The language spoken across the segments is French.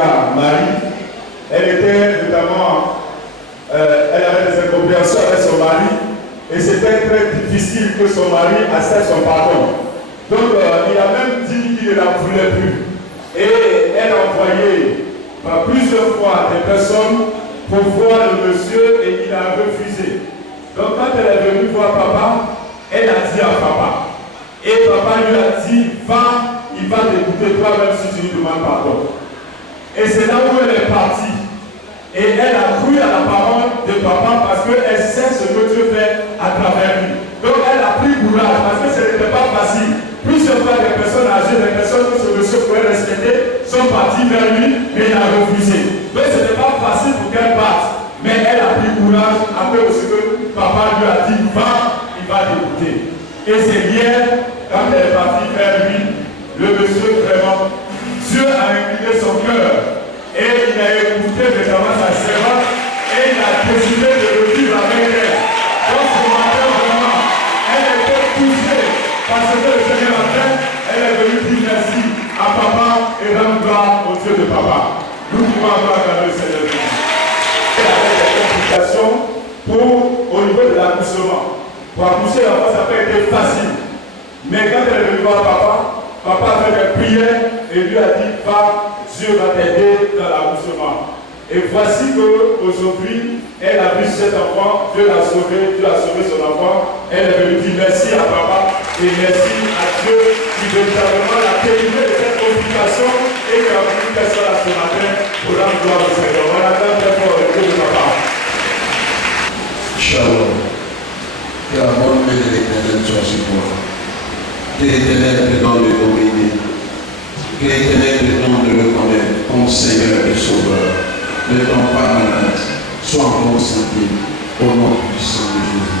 à Marie. Elle était notamment, elle avait des incompréhensions avec son mari et c'était très difficile que son mari accepte son pardon. Donc il a même dit qu'il ne la voulait plus. Et elle a envoyé plusieurs fois des personnes pour voir le monsieur et il a refusé. Donc quand elle est venue voir papa, elle a dit à papa. Et papa lui a dit, va, il va t'écouter toi-même si tu lui demandes pardon. Et c'est là où elle est partie. Et elle a cru à la parole de papa parce qu'elle sait ce que Dieu fait à travers lui. Donc elle a pris courage parce que ce n'était pas facile. Plusieurs fois des personnes âgées, des personnes que ce monsieur pouvait respecter, sont parties vers lui, mais il a refusé. Donc ce n'était pas facile pour qu'elle parte. Mais elle a pris courage après ce que papa lui a dit, va, il va t'écouter. Et c'est hier, quand elle est partie vers lui, le monsieur vraiment, Dieu a incliné son cœur. Et il a écouté notamment sa servante et il a décidé de le vivre avec elle. Donc ce matin vraiment, elle était touchée parce que le Seigneur a fait. Elle est venue dire merci à papa et rendre gloire au Dieu de papa. Nous pouvons encore regarder le Seigneur. Elle avait des complications au niveau de l'accouchement. Pour accoucher, ça n'a pas été facile. Mais quand elle est venue voir papa, papa a fait des prières et lui a dit, va, Dieu va t'aider dans l'accouchement. Et voici qu'aujourd'hui, elle a vu cet enfant, Dieu l'a sauvé son enfant. Elle est venue dire merci à papa et merci à Dieu qui véritablement l'a délivré de cette complication et qui a voulu faire ça ce matin pour rendre gloire au Seigneur. On a très très fort le Dieu de papa. Shalom. Que la bonne main de l'Éternel soit sur toi. Que l'Éternel te donne de dominer. Que l'Éternel te donne de reconnaître comme Seigneur et Sauveur. De ton parlement, sois en bonne santé, au nom puissant de Jésus.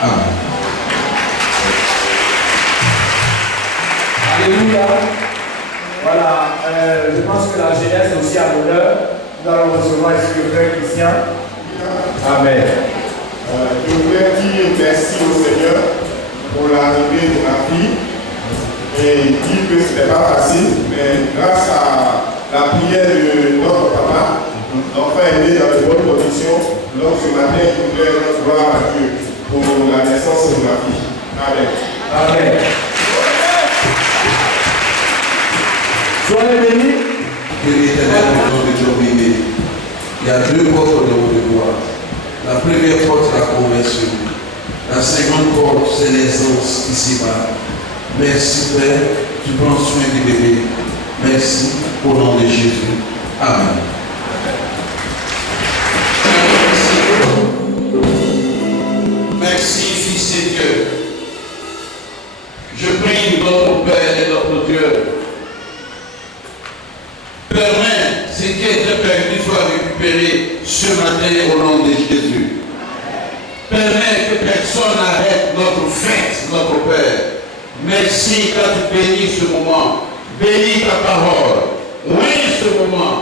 Amen. Alléluia. Voilà, je pense que la jeunesse aussi a l'honneur. Nous allons recevoir ici le frère Christian. Amen. Je voulais dire merci au Seigneur pour l'arrivée de ma fille et dire que ce n'était pas facile, mais grâce à la prière de notre papa, l'enfant est né dans de bonnes conditions. Donc ce matin, je voulais rendre gloire à Dieu pour la naissance de ma fille. Amen. Amen. Soyez bénis. Que l'Éternel te donne de dominer. Il y a deux portes de mon devoir. La première porte, c'est la conversion. La seconde porte, c'est l'aisance ici-bas. Merci Père, tu prends soin du bébé. Merci au nom de Jésus. Amen. Merci Fils et Dieu. Je prie notre Père et notre Dieu. Permets ce qui était perdu soit récupéré ce matin au nom de Jésus. Permets que personne n'arrête notre fête, notre Père. Merci quand tu bénis ce moment. Bénis ta parole. Oui, ce moment.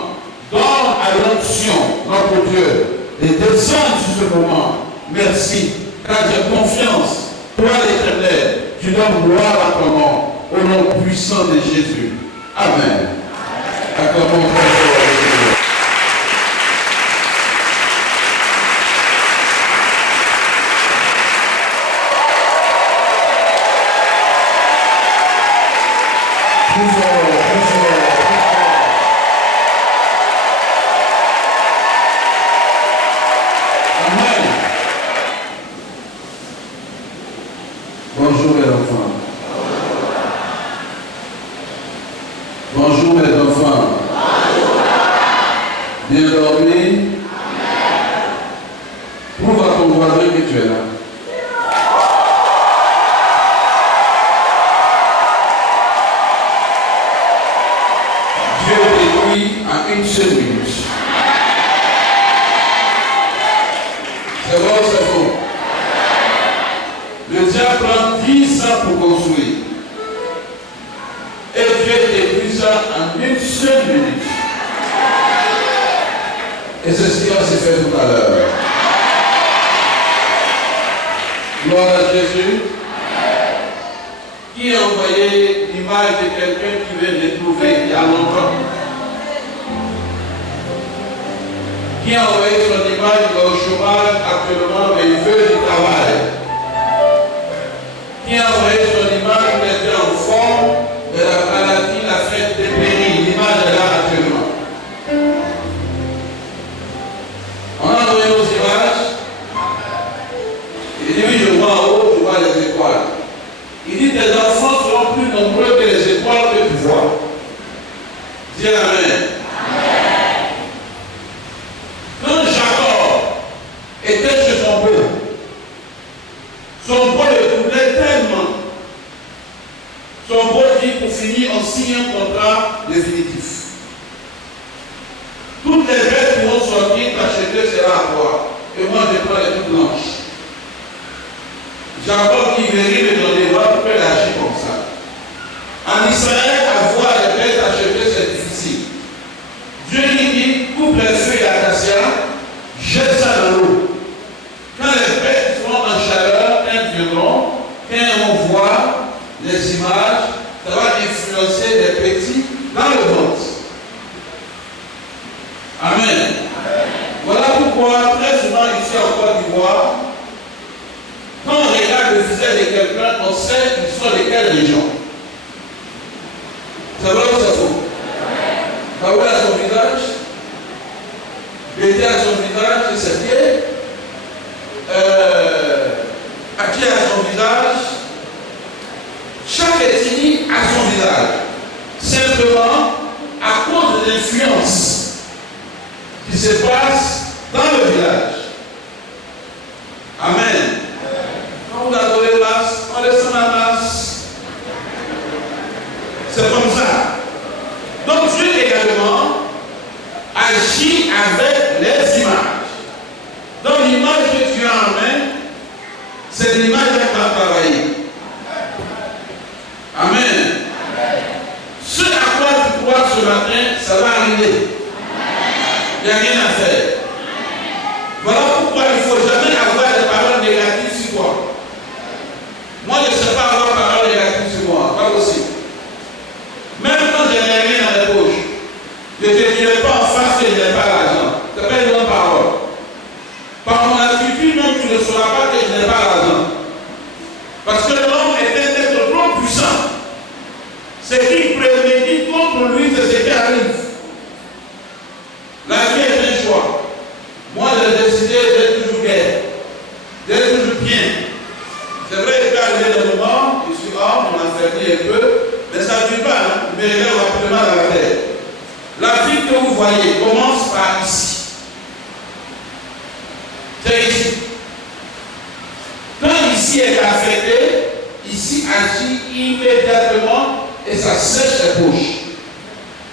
Donne à l'onction, notre Dieu, et descends sur ce moment. Merci, car j'ai confiance. Toi, l'Éternel, tu donnes gloire à ton nom, au nom puissant de Jésus. Amen. Acclamons très fort. Bonjour mes enfants. Bonjour mes enfants. Bien dormi. Prouve à ton voisin que tu es là. Dieu détruit en une seule minute. C'est bon, c'est faux. Le diable prend 10 ans pour construire. Et Dieu détruit ça en une seule minute. Et c'est ce qui va se faire tout à l'heure. Gloire à Jésus. Qui a envoyé l'image de quelqu'un qui vient de trouver il y a longtemps? qui a envoyé son image au chômage actuellement, mais il veut du travail. Qui a envoyé son image, il était en forme, de la maladie l'a fait dépérir. L'image est là actuellement. On a envoyé nos images. Il dit oui, je vois en haut, je vois les étoiles. Il dit tes enfants seront plus nombreux que les étoiles que tu vois. Dis Amen. Quand Jacob était chez son beau le doublait tellement. Son beau dit pour finir, on signe un contrat définitif. Toutes les bêtes qui vont sortir, t'acheter sera à toi. Et moi, je prends les toutes blanches. Jacob qui vérifie dans les lois peut l'agir comme ça. En Israël, avoir les bêtes achetées, c'est difficile. Dieu lui dit, coupe les feuilles d'acacia, jette ça dans l'eau. Quand les bêtes seront en chaleur, elles viendront, quand on voit les images, ça va influencer les petits dans le ventre. Amen. Voilà pourquoi, très souvent ici en Côte d'Ivoire, quand on regarde le visage de quelqu'un, on sait qu'ils sont de quelle région. C'est vrai ou c'est faux? Bah où est son visage? J'étais à son visage, c'est ses pieds. À qui a son visage? Chaque ethnie a son visage. Simplement, à cause de l'influence qui se passe dans le village. Amen. Quand vous adorez masse, on descend la masse. C'est comme ça. Donc Dieu également agit avec les images. Donc l'image que tu as en main, c'est l'image qui va travailler. Amen. Ce à quoi tu crois ce matin, ça va arriver. Il n'y a rien à faire. Voilà pourquoi il ne faut jamais avoir des paroles négatives sur toi. Moi, je ne sais pas avoir des paroles négatives sur moi. Pas possible. Même quand je n'ai rien dans les poches, je ne te dirai pas en face que je n'ai pas l'argent. Ce n'est pas une bonne parole. Par mon attitude, même tu ne sauras pas que je n'ai pas l'argent. Parce que l'homme est un être trop puissant. Ce qu'il prémédite contre lui, c'est ce qui arrive. La vie est un choix. Moi, j'ai décidé d'être toujours guerre, d'être toujours bien. C'est vrai qu'il peut arriver des moments, je suis hors, on m'a fermé un peu, mais ça ne dure pas, hein, mais regarde rapidement dans la terre. La vie que vous voyez commence par ici. C'est ici. Quand ici est affecté, ici agit immédiatement et ça sèche les poches.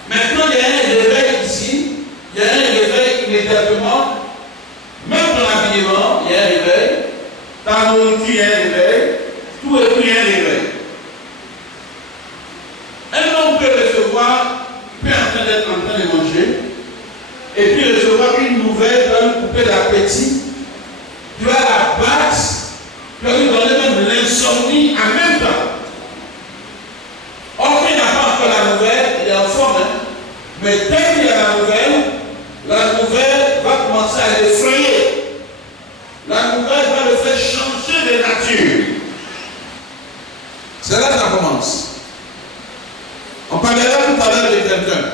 Maintenant, il y a un réveil ici, il y a un réveil immédiatement. Même dans l'habillement, il y a un réveil. Dans la nourriture, il y a un réveil. Tout est pris, il y a un réveil. Un homme peut recevoir, peut en train d'être en train de manger, et puis recevoir une nouvelle, va lui couper l'appétit, tu vas la battre, tu vas lui donner même l'insomnie en même temps. Or, il n'a pas encore la nouvelle, il est en forme, hein? Mais dès qu'il y a la nouvelle va commencer à l'effrayer. La nouvelle va le faire changer de nature. C'est là que ça commence. On parlera tout à l'heure de quelqu'un.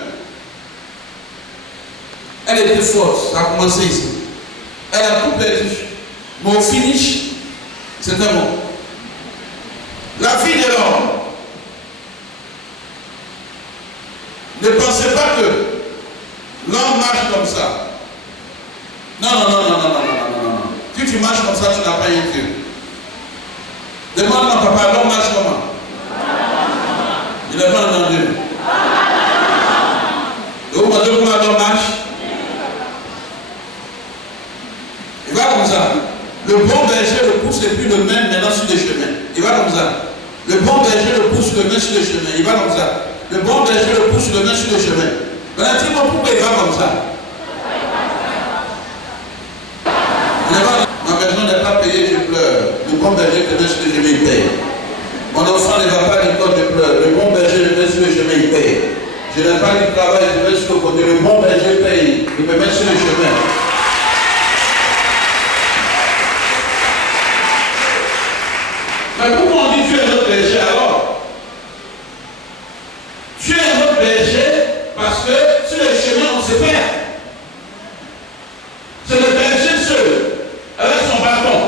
Elle était forte, ça a commencé ici. Elle a tout perdu. Mon finish, c'était bon. La vie de l'homme. Ne pensez pas que l'homme marche comme ça. Non. Si tu marches comme ça, tu n'as pas été. Demande à papa, l'homme marche comment? Il n'a pas entendu. Et vous voyez comment l'homme marche? Il va comme ça. Le bon berger le pousse et puis le mène maintenant sur les chemins. Il va comme ça. Le bon berger le pousse le mène sur les chemins. Il va comme ça. Le bon berger le pousse le mène sur les chemins. Maintenant, dis-moi pourquoi il va comme ça. Ma maison n'est pas payée, je pleure. Le bon berger te met sur les chemins, il paye. Mon enfant ne va pas à l'école, je pleure. Le bon berger le met sur les chemins, il paye. Je n'ai pas du travail, je vais sur le côté. Le bon berger paye. Il me met sur les chemins. Mais pourquoi on dit tu es notre berger alors? Tu es notre berger parce que sur le chemin on se perd. C'est le berger seul, avec son bâton.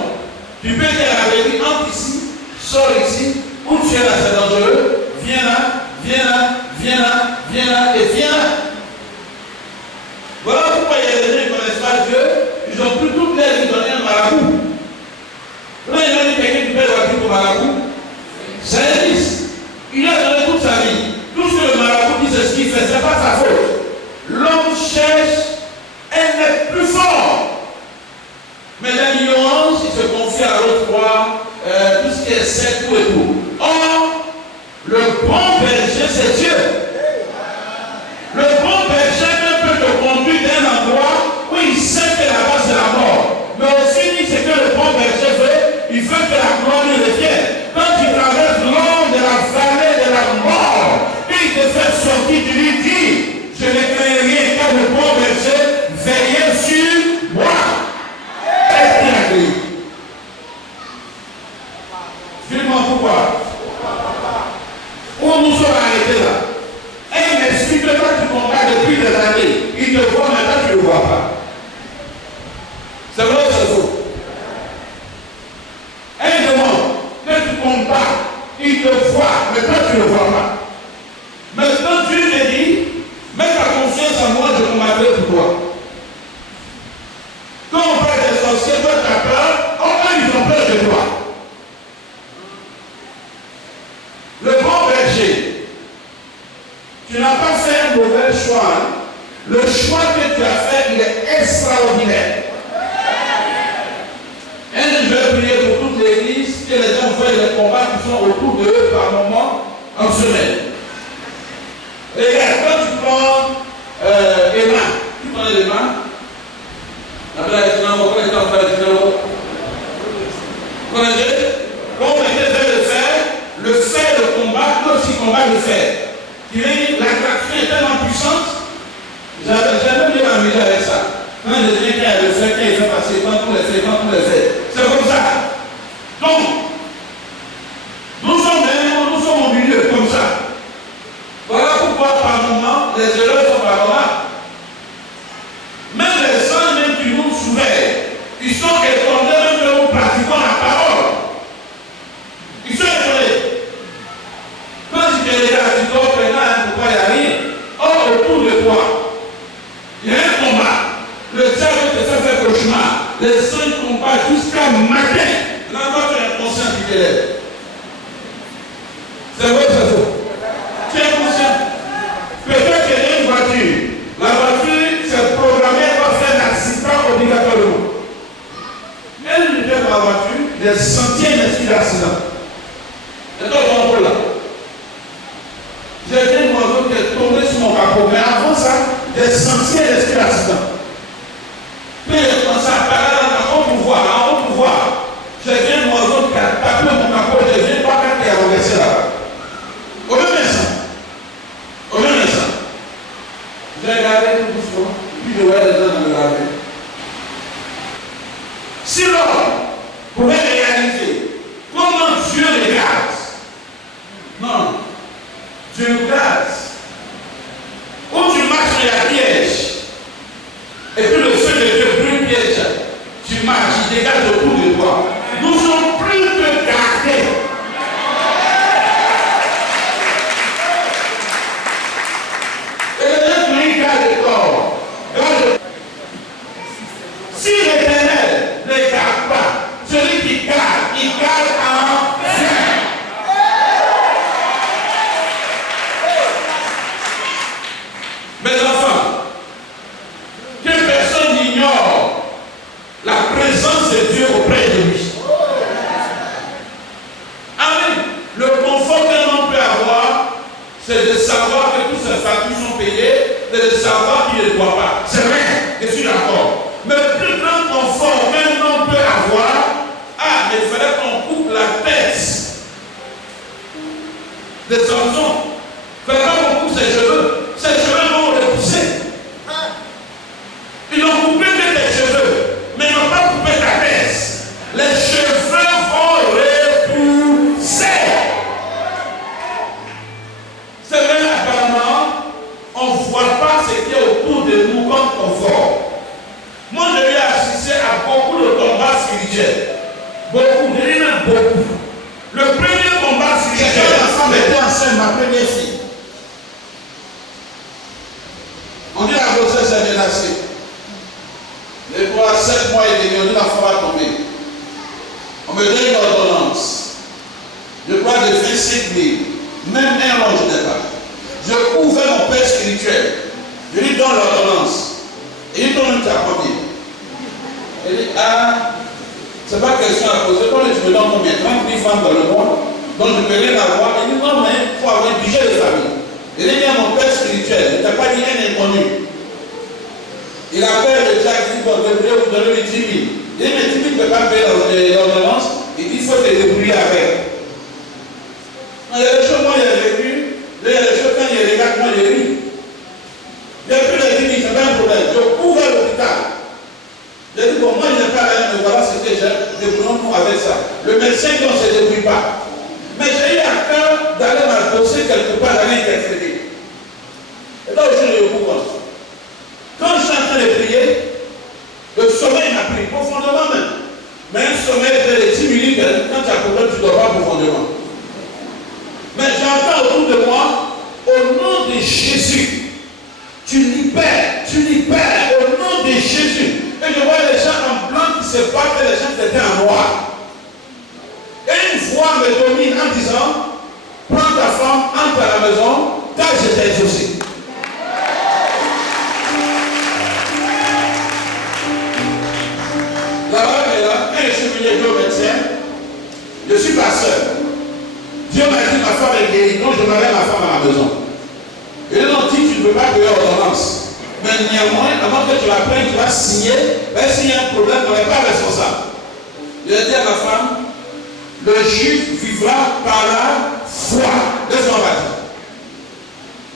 Tu peux dire avec lui, entre ici, sors ici, où tu es là, c'est dangereux, viens là, viens là, viens là, viens là, et viens là. Voilà pourquoi il y a des gens qui ne connaissent pas Dieu, ils ont pris toute leur vie donner un marabout. Là, il a dit quelqu'un qui paie la voiture pour marabout. C'est un fils. Il a donné toute sa vie. Tout ce que le marabout dit, c'est ce qu'il fait, ce n'est pas sa faute. L'homme cherche un être plus fort. Mais l'ignorance, il se confie à l'autre roi, tout ce qui est sec, tout et tout. Or, le bon berger, c'est Dieu. Le bon berger peut te conduire d'un endroit où il sait que là-bas c'est la mort. Mais aussi, il sait que le bon berger veut, il veut que la gloire lui revienne. Quand tu traverses l'ombre de la vallée de la mort, il te fait sortir, tu lui dis, je ne crains rien car le bon berger veillait sur moi. Est-ce qu'il a crié? Dis-moi pourquoi. Où nous sommes arrêtés là? Et il m'explique que toi tu combats depuis des années. Il te voit, mais toi tu ne le vois pas. C'est vrai ou c'est faux? Un demande que tu combats, il te voit, mais toi tu ne le vois pas. Maintenant Dieu te dit, mets ta confiance en moi, je combattrai pour toi. Quand on parle des sorciers, toi tu as peur, ils ont peur de toi. Le bon berger, tu n'as pas fait un mauvais choix. Hein? Le choix que tu as fait, il est extraordinaire. Et je vais prier pour toute l'église, que les gens voient les combats qui sont autour d'eux par moment en semaine. Regarde, quand tu prends Emma, tu prends Emma, après vous connaissez? Quand on était le fer, le combat, l'autre qui combat le fer. L'attraction est tellement puissante, j'avais bien m'amuser avec ça. Quand je dis qu'il y a le fer, qu'il fait passer, quand tout les fait. C'est comme ça. Donc, nous sommes au milieu, comme ça. Voilà pourquoi par moment, les erreurs sont pardonnables. Même les gens même qui nous souvent, ils sont étonnés même que nous pratiquons la parole. Ils sont étonnés. Quand tu te regardes, tu dois prendre pourquoi il n'y a rien. Or, autour de toi, il y a un combat. Le diable te fait faire cauchemar. Les 5 combats jusqu'à matin. Là, toi, tu es conscient qui te lève. C'est vrai, c'est faux. Tu es conscient. Peut-être qu'il y a une voiture. La voiture, c'est programmé pour faire un accident obligatoirement. Elle lui fait la voiture, des centaines d'esprits d'accident. Et toi, on va là. J'ai vu un oiseau qui est tombé sur mon capot. Mais avant ça, des centaines d'esprits d'accident. Puis il commence à parler en haut pouvoir. J'ai vu un oiseau qui a tapé mon capot. J'ai vu pas quand il a renversé là-bas. Au même instant. J'ai regardé tout doucement. Puis je voyais les gens me regarder. Si l'homme pouvait réaliser comment Dieu regarde, non, Dieu nous garde. Où tu marches, il y a piège. Et puis le feu de Dieu brûle piège. Tu marches, il dégage autour de toi. Nous sommes plus que gardés. Et les gens qui gardent le corps. Si l'Éternel ne garde pas, celui qui garde, il garde en vain. Mes enfants, que personne n'ignore la présence de Dieu auprès de lui. Amen. Le confort qu'un homme peut avoir, c'est de savoir que tous ses factures sont payées, c'est de savoir qu'il ne doit pas. C'est vrai, je suis d'accord. Mais le plus grand confort qu'un homme peut avoir, mais il fallait qu'on coupe la tête de Samson. Il fallait qu'on coupe ses cheveux. Ses cheveux vont repousser. Ils ont coupé que tes cheveux, mais ils n'ont pas coupé ta tête. Les cheveux vont repousser. première fille. On dit la grossesse est menacée. Et pour 7 mois et demi, on dit la femme va tomber. On me donne une ordonnance. Je crois de 25 000. Même un an, je n'ai pas. Je ouvre mon père spirituel. Je lui donne l'ordonnance. Et il donne une combien. Il dit, ah, c'est pas question à poser. Quand tu me donnes combien? 30 000 femmes dans le mois. Donc je peux rien avoir. Il dit, non, mais il faut avoir un budget de famille. Il dit à mon père spirituel. Il ne t'a pas dit un inconnu. Il appelle le Jack, il dit, bon, je vais vous donner les 10 000. Il dit, mais 10 000 ne peut pas payer l'ordonnance. Il dit, il faut te débrouiller avec. Il y a des choses, moi, il y a vécu. Il y a des choses, quand il y a des gars, moi, j'ai ri. Il n'y a plus de 10 000, c'est pas un problème. Je couvre à l'hôpital. J'ai dit, bon, moi, il n'est pas là, mais voilà ce que j'ai. Débrouillons-nous avec ça. Le médecin, on ne se débrouille pas. Mais j'ai eu à cœur d'aller m'associer quelque part, d'aller intercéder. Et là, je le comprends. Quand je suis en train de prier, le sommeil m'a pris profondément même. Mais un sommeil de 10 minutes, quand tu as problème, tu ne dors pas profondément. Mais j'entends autour de moi, au nom de Jésus, tu libères, au nom de Jésus. Et je vois les gens en blanc qui se battent et les gens qui étaient en noir. Et une voix me domine en disant, prends ta femme, entre à la maison, car je t'ai exaucé. La parole est là, quand je suis venu au médecin, je suis pasteur. Dieu m'a dit, ma femme est guérie, donc je m'amène ma femme à la maison. Et là, on dit, tu ne peux pas payer l'ordonnance. Mais néanmoins, avant que tu la prennes, tu vas signer. Ben, s'il y a un problème, on n'est pas responsable. Je ai dit à ma femme, le juif vivra par la foi. Laisse-moi partir.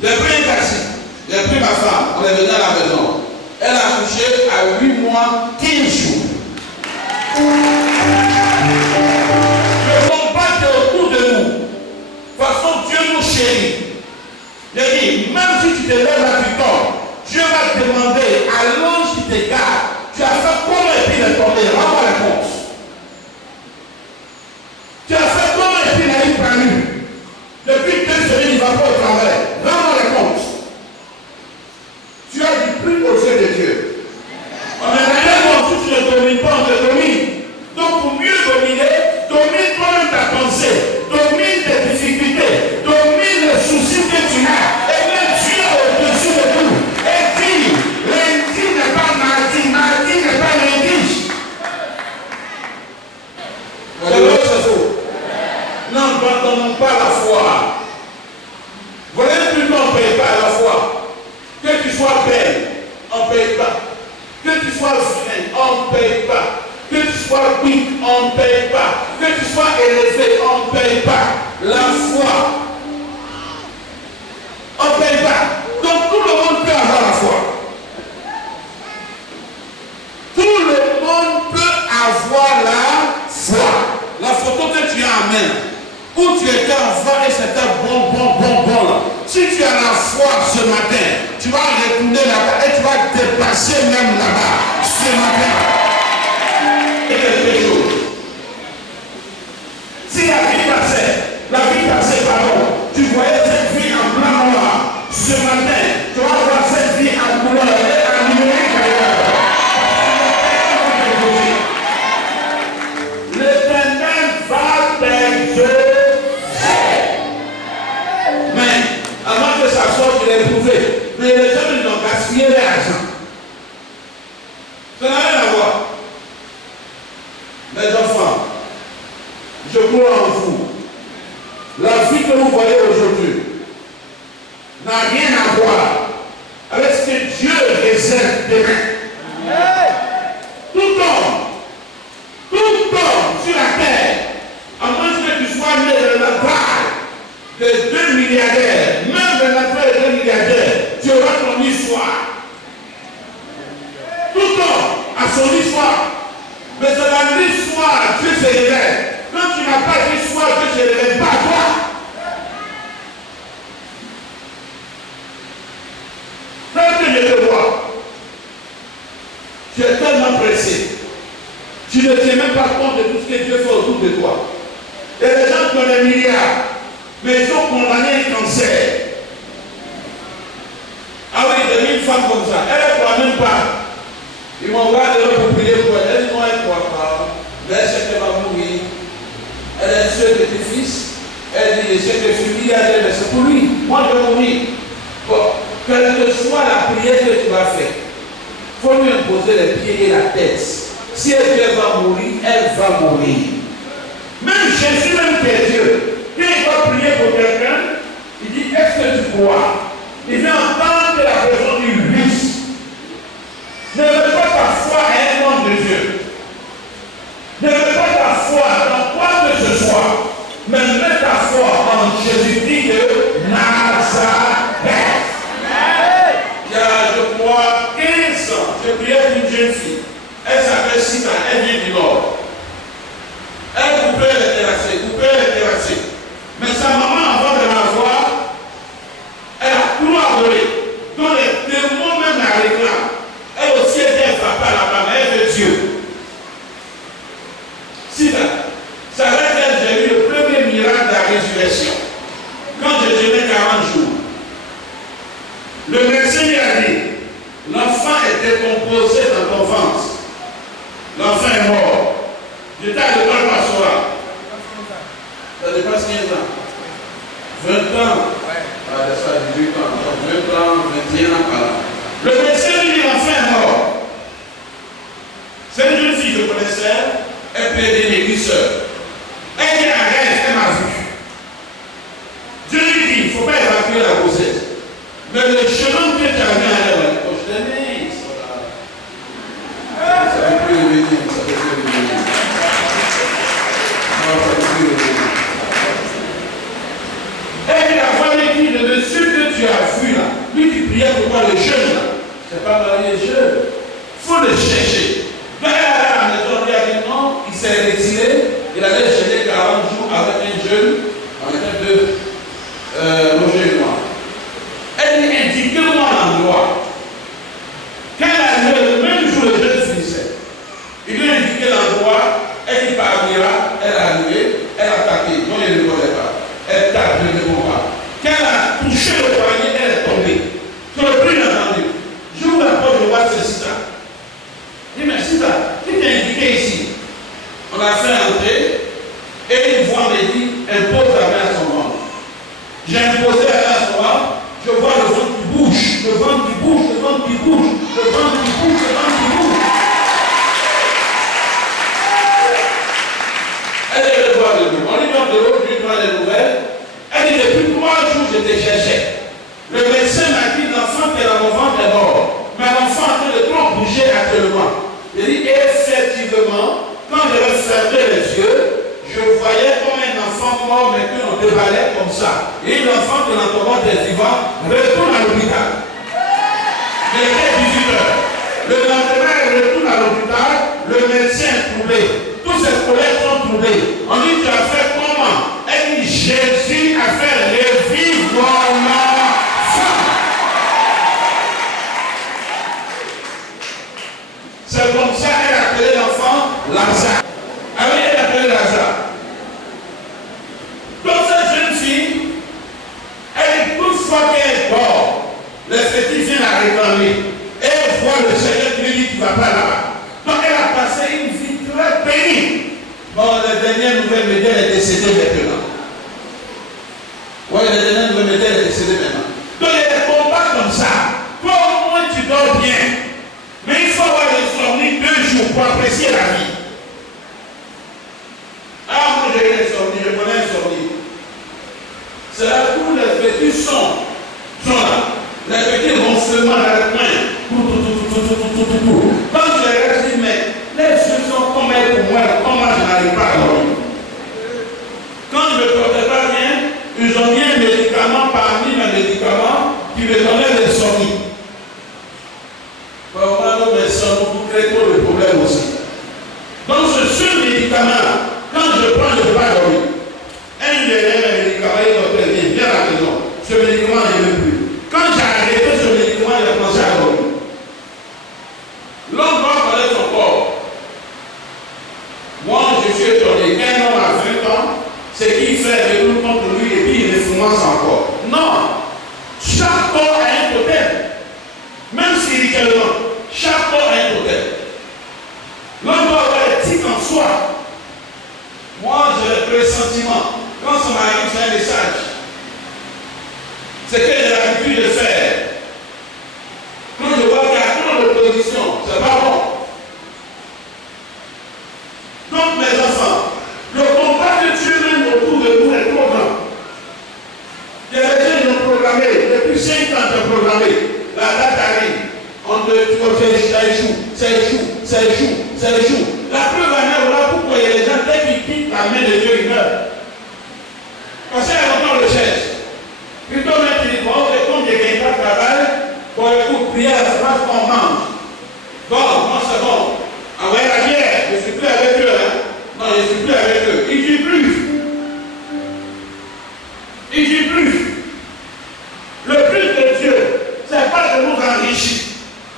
J'ai pris un taxi. J'ai pris ma femme. On est venu à la maison. Elle a accouché à 8 mois, 15 jours. Le combat est autour de nous. De toute façon, Dieu nous chérit. Il dit, même si tu te lèves la victoire, Dieu va te demander à l'ange qui te garde, tu as fait comment et puis il est tombé, rends-moi la réponse. Tu as fait comment et puis il a eu paru. Depuis 2 semaines, il ne va pas au travail. Rends-moi la réponse. Tu as du plus au yeux de Dieu. On est réellement, si tu ne domines pas, on te domine. Donc pour mieux dominer, domine toi-même ta pensée, domine tes difficultés, domine les soucis que tu as, et mets Dieu au-dessus de tout. Et dis, lundi n'est pas mardi, mardi n'est pas lundi. C'est vrai, c'est faux. N'abandonnons pas la foi. Voilà plutôt on ne paye pas la foi. Que tu sois belle, on ne paye pas. Que tu sois vilain, on ne paye pas. Que tu sois weak, on ne paye pas. Que tu sois élevé, on ne paye pas. La foi, on ne paye pas. Donc tout le monde peut avoir la foi. Tout le monde peut avoir la foi. La photo que tu as en main, où tu étais enfant et c'était bon là. Si tu as la foi ce matin, tu vas retourner là-bas et tu vas dépasser même là-bas ce matin. Quelque chose. Si la vie passée, pardon, tu voyais cette vie en blanc noir, ce matin, tu vas voir cette vie en couleur et en numérique ailleurs. L'Éternel va t'exaucer. Mais avant que ça sorte, je l'ai prouvé. Mais les gens, ils ont gaspillé l'argent. Ça n'a rien à voir. Mes enfants, je crois en vous. La vie que vous voyez aujourd'hui n'a rien à voir avec ce que Dieu réserve demain. Tout homme sur la terre, à moins que tu sois né de la part de 2 milliardaires, même de la part de 2 milliardaires, tu auras ton histoire. Tout homme a son histoire. Mais c'est dans l'histoire Dieu se révèle. Quand tu n'as pas d'histoire, Dieu ne se révèle pas à toi. Quand tu te vois, tu es tellement pressé. Tu ne tiens même pas compte de tout ce que Dieu fait autour de toi. Et les gens qui ont des milliards, Mais ils ont condamné le cancer. Ah oui, il y a 1000 femmes comme ça. Elle ne croit même pas. Ils m'ont regardé pour prier pour elle. Elle dit non, elle ne croit pas. Mais elle sait qu'elle va mourir. Elle est seule de tes fils. Elle dit, c'est que je dis à elle, mais c'est pour lui. Moi, je vais mourir. Bon, quelle que soit la prière que tu vas faire, il faut lui imposer les pieds et la tête. Si elle va mourir, elle va mourir. Même Jésus, même qui est Dieu, quand il va prier pour quelqu'un, il dit, est-ce que tu crois? Il vient entendre que la personne lui russe. Ne mets pas ta foi à un homme de Dieu. Ne mets pas ta foi dans quoi que ce soit. Mais mets ta foi en Jésus-Christ de Nazareth. Il y a, je crois, 15 ans, je priais pour une jeune fille. Elle s'appelle Sita, elle vient du Nord. Elle coupait les terrassés. Mais sa maman, avant de la voir, elle a tout adoré. Donc les démons même la réclament. Elle aussi était frappée à la femme, elle veut Dieu. Sita, ça va être, j'ai eu le premier miracle de la résurrection. Quand je jeûnais 40 jours, le médecin lui a dit, l'enfant était composé dans ton ventre. L'enfant est mort. J'étais à l'école pastoral. Ça dépasse 15 ans. 20 ans. Ah, ça 18 ans. 20 ans, 21 ans par là. Le médecin lui dit, l'enfant est mort. C'est une jeune fille que je connaissais. Elle plaidait l'églisseur. Elle dit, arrête, elle m'a vu. Dieu lui dit, il ne faut pas évacuer la grossesse. Mais le chemin que tu as vu à elle, je t'aimais. Ça ne peut plus revenir, ça ne peut plus revenir. Non, ça ne peut plus revenir. Elle a fallu dire, le monsieur que tu as vu là, lui qui priait pour toi, le jeune là, c'est pas marié jeune. Il faut le chercher. Quand elle est à la maison, il a dit non, il s'est retiré, il avait gêné 40 jours avec un jeune, en état de Roger et moi. Elle dit, indiquez-moi l'endroit. Quand elle a arrivé, le même jour, le jeune finissait. Il lui a indiqué l'endroit, elle dit par miracle, elle est arrivée, elle a tapé, non, il ne le connaît pas. Elle tape, il ne répond pas. Quand elle a touché le poignet, elle est tombée. Sur le prix entendu. J'ouvre la porte, je vois ce Sita. Je dis, mais Sita, qui t'a indiqué ici? On a fait entrer, et une voix me dit, impose la main à son ventre. J'ai imposé la main à son ventre, je vois le ventre qui bouge, le ventre qui bouge, le ventre qui bouge, le ventre qui bouge, le ventre qui bouge. Elle est allée voir de l'eau. On lui donne de l'eau, je lui donne des nouvelles. Elle dit, depuis 3 jours, je te cherchais. Le médecin m'a dit, l'enfant qui est dans mon ventre est mort. Mais l'enfant est en train de trop bouger actuellement. Il dit, effectivement, quand je vais fermer les yeux, je voyais comme un enfant mort, mais qu'on déballait comme ça. Et l'enfant que l'entendant des vivants retourne à l'hôpital. Il était 18 heures. Le lendemain, il retourne à l'hôpital, le médecin est troublé. Tous ses collègues sont troublés. On dit, tu as fait comment? Elle dit, Jésus a fait revivre mon enfant. C'est comme ça qu'elle a appelé l'enfant Lazare. Ah oui, elle a appelé Lazare. Donc cette jeune fille, elle, toute fois qu'elle dort, les petits viennent la réclamer. Et elle voit le Seigneur qui lui dit, tu ne vas pas là-bas. Donc elle a passé une vie très pénible. Bon, la dernière nouvelle me dit, elle est décédée maintenant. Oui, la dernière nouvelle me dit, elle est décédée maintenant. Donc il y a des combats comme ça. Toi au moins tu dors bien. Mais il faut avoir l'insomnie 2 jours pour apprécier la vie. Ah, moi j'ai l'insomnie, je connais l'insomnie. C'est là où les petits sont là. Les petits ronflements dans la main. Quand je les regarde, je dis, mais les yeux sont comme elles pour moi, comment je n'arrive pas à dormir. Quand je ne me portais pas bien, ils ont mis un médicament parmi mes médicaments qui me donnait l'insomnie. Bon, moi, nous, vous créez trop de problèmes aussi. Donc, ce médicament, quand je prends, je ne peux pas dormir. Un des médicaments, il m'a bien à la maison. Ce médicament, je n'aime plus. Quand j'ai arrêté ce médicament, il a commencé à dormir. L'homme doit connaître son corps. Moi, je suis étonné qu'un homme à 20 ans, ce qu'il fait de tout contre lui, et puis il France encore. Non. Chaque corps a un totem. Même spirituellement, chaque corps a un totem. L'homme doit avoir l'éthique en soi. Moi, j'ai le pressentiment. Quand ça m'arrive, c'est un message. C'est que j'ai l'habitude de faire. Quand je vois qu'il y a tant d'opposition, c'est pas bon. Donc, mes enfants, le combat de Dieu même autour de nous est trop grand. Il y a des gens qui ont programmé, depuis 5 ans qui ont programmé. La date arrive. On te dit, ça échoue. La preuve en est, voilà pourquoi il y a des gens qui quittent la main de Dieu, ils meurent. Parce qu'il y a longtemps on le cherche. Plutôt même qu'il dit, bon, comme il y a quelqu'un qui travaille, pour écouter, prier à la place qu'on mange. Bon, moi c'est bon. Envoyez la bière, je ne suis plus avec eux. Hein. Non, je ne suis plus avec eux. Il dit plus. Le but de Dieu, ce n'est pas de nous enrichir.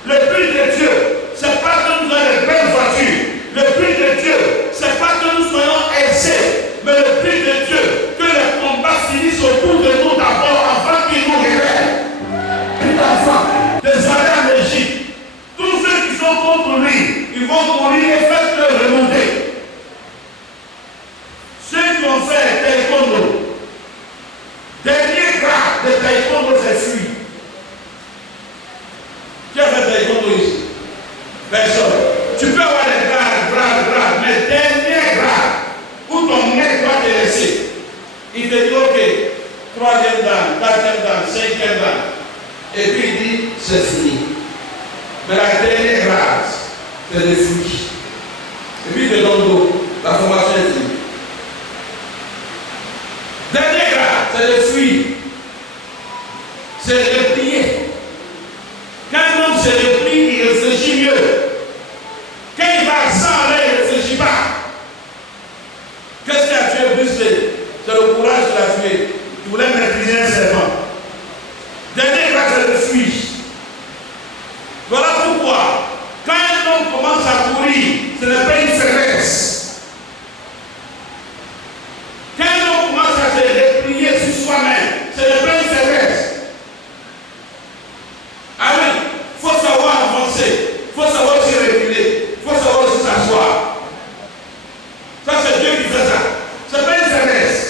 Le but de Dieu, ce n'est pas que nous ayons de belles voitures. Le but de Dieu, ce n'est pas que nous soyons aisés. Mais le but de Dieu, que les combats finissent autour de nous d'abord avant qu'ils nous révèlent. Enfants, des années en Égypte, tous ceux qui sont contre lui, ils vont mourir et faites-le remonter. Ceux qui ont fait taekwondo, dernier grade de taekwondo, c'est fui. Qui a fait taekwondo ici? Personne. Tu peux avoir des grades, mais dernier grade, où ton mec doit te laisser. Il te dit, ok, 3e dan, 4e dan, 5e dan. Et puis il dit, c'est fini. Mais la dernière grâce, c'est le fruit. Et puis de l'eau, la formation est finie. Dernière grâce, c'est le fruit. C'est le plier. Quand un homme se replie, il réfléchit mieux. Quand il va sans aller, il ne réfléchit pas. Qu'est-ce qui a tué Busley? C'est le courage de la tuer. Il voulait maîtriser un serpent. Dernier grâce, c'est le fruit. Voilà pourquoi, quand un homme commence à courir, ce n'est pas une faiblesse. Quand un homme commence à se replier sur soi-même, ce n'est pas une faiblesse. Ah oui, il faut savoir avancer, il faut savoir se reculer, il faut savoir se s'asseoir. Ça, c'est Dieu qui fait ça. Ce n'est pas une faiblesse.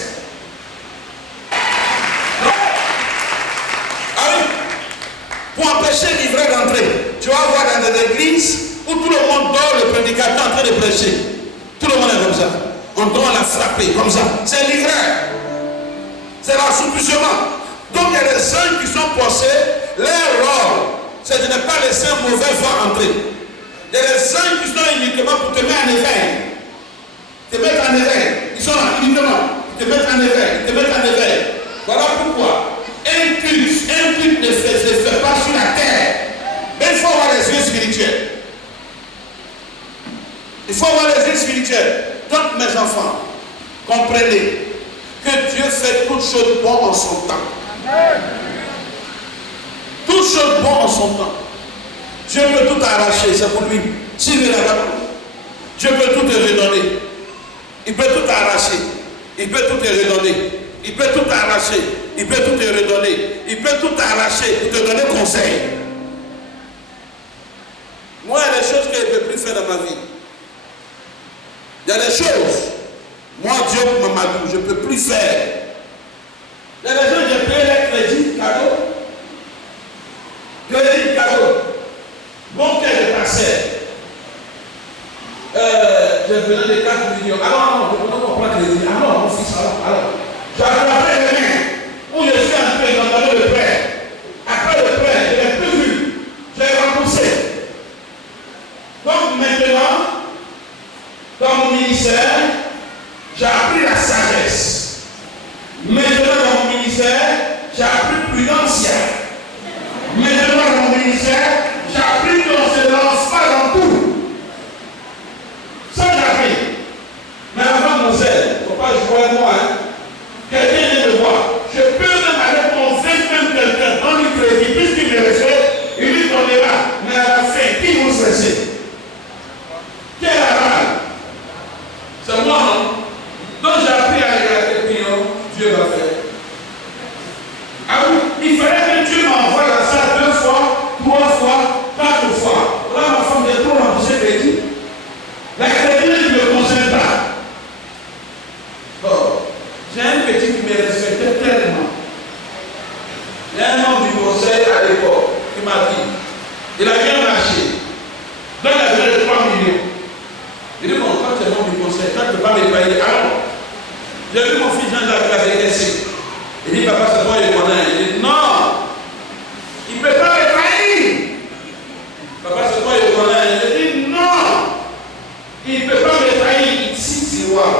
Ah oui, pour empêcher l'ivraie d'entrer. Tu vas voir dans des églises où tout le monde dort, le prédicateur en train de prêcher. Tout le monde est comme ça. On doit la frapper comme ça. C'est l'ivraie. C'est l'assouplissement. Donc il y a des gens qui sont posés, leur rôle, c'est de ne pas laisser un mauvais vent entrer. Il y a des gens qui sont uniquement pour te mettre en éveil. Te mettre en éveil. Ils sont là uniquement. Te mettre en éveil. Voilà pourquoi un culte ne se fait pas sur la terre. Mais il faut avoir les yeux spirituels. Donc mes enfants, comprenez que Dieu fait toutes choses bonnes en son temps. Toutes choses bonnes en son temps. Dieu peut tout arracher, c'est pour lui. S'il veut la Dieu peut tout te redonner. Il peut tout arracher. Il peut tout te redonner. Il peut tout arracher. Il peut tout te redonner. Il peut tout arracher pour te donner conseil. Moi, il y a des choses que je ne peux plus faire dans ma vie. Il y a des choses. Moi, Dieu m'a dit, je ne peux plus faire. Il y a des gens, j'ai payé les crédits, cadeau. Bon, quel est passé? J'ai besoin de 4 millions. Alors, non, je ne peux pas crédit. Alors, mon fils, alors. J'ai attrapé les mains où je suis en train d'entendre le prêt. Après le prêt, je n'ai plus vu. J'ai remboursé. Donc maintenant, dans mon ministère, j'ai appris la sagesse. Maintenant, dans mon ministère, j'ai appris prudence. Maintenant, dans mon ministère, j'ai appris qu'on ne se lance pas dans tout. Ça, j'ai appris. Mais avant mon zèle, il ne faut pas jouer moi. Quelqu'un vient me voir. Je peux même aller convaincre même quelqu'un dans le crédit, puisqu'il me respecte, il lui donnera. Mais à la fin, qui vous stressez? Quelle arrêt? C'est moi, non? Donc j'ai appris à regarder, puis Dieu va faire. conseil à l'époque. Il m'a dit, il a bien marché. Donc il a donné 3 millions. Il dit, bon, quand tu es mon du conseil, quand tu ne peux pas me payer, alors, j'ai vu mon fils Jean-Jacques qui avait caissé. Il dit, papa, c'est toi le connais. Il dit, non, il ne peut pas me trahir. Papa, c'est toi le connais. Il dit, non, il ne peut pas me trahir. Il cite tiroir.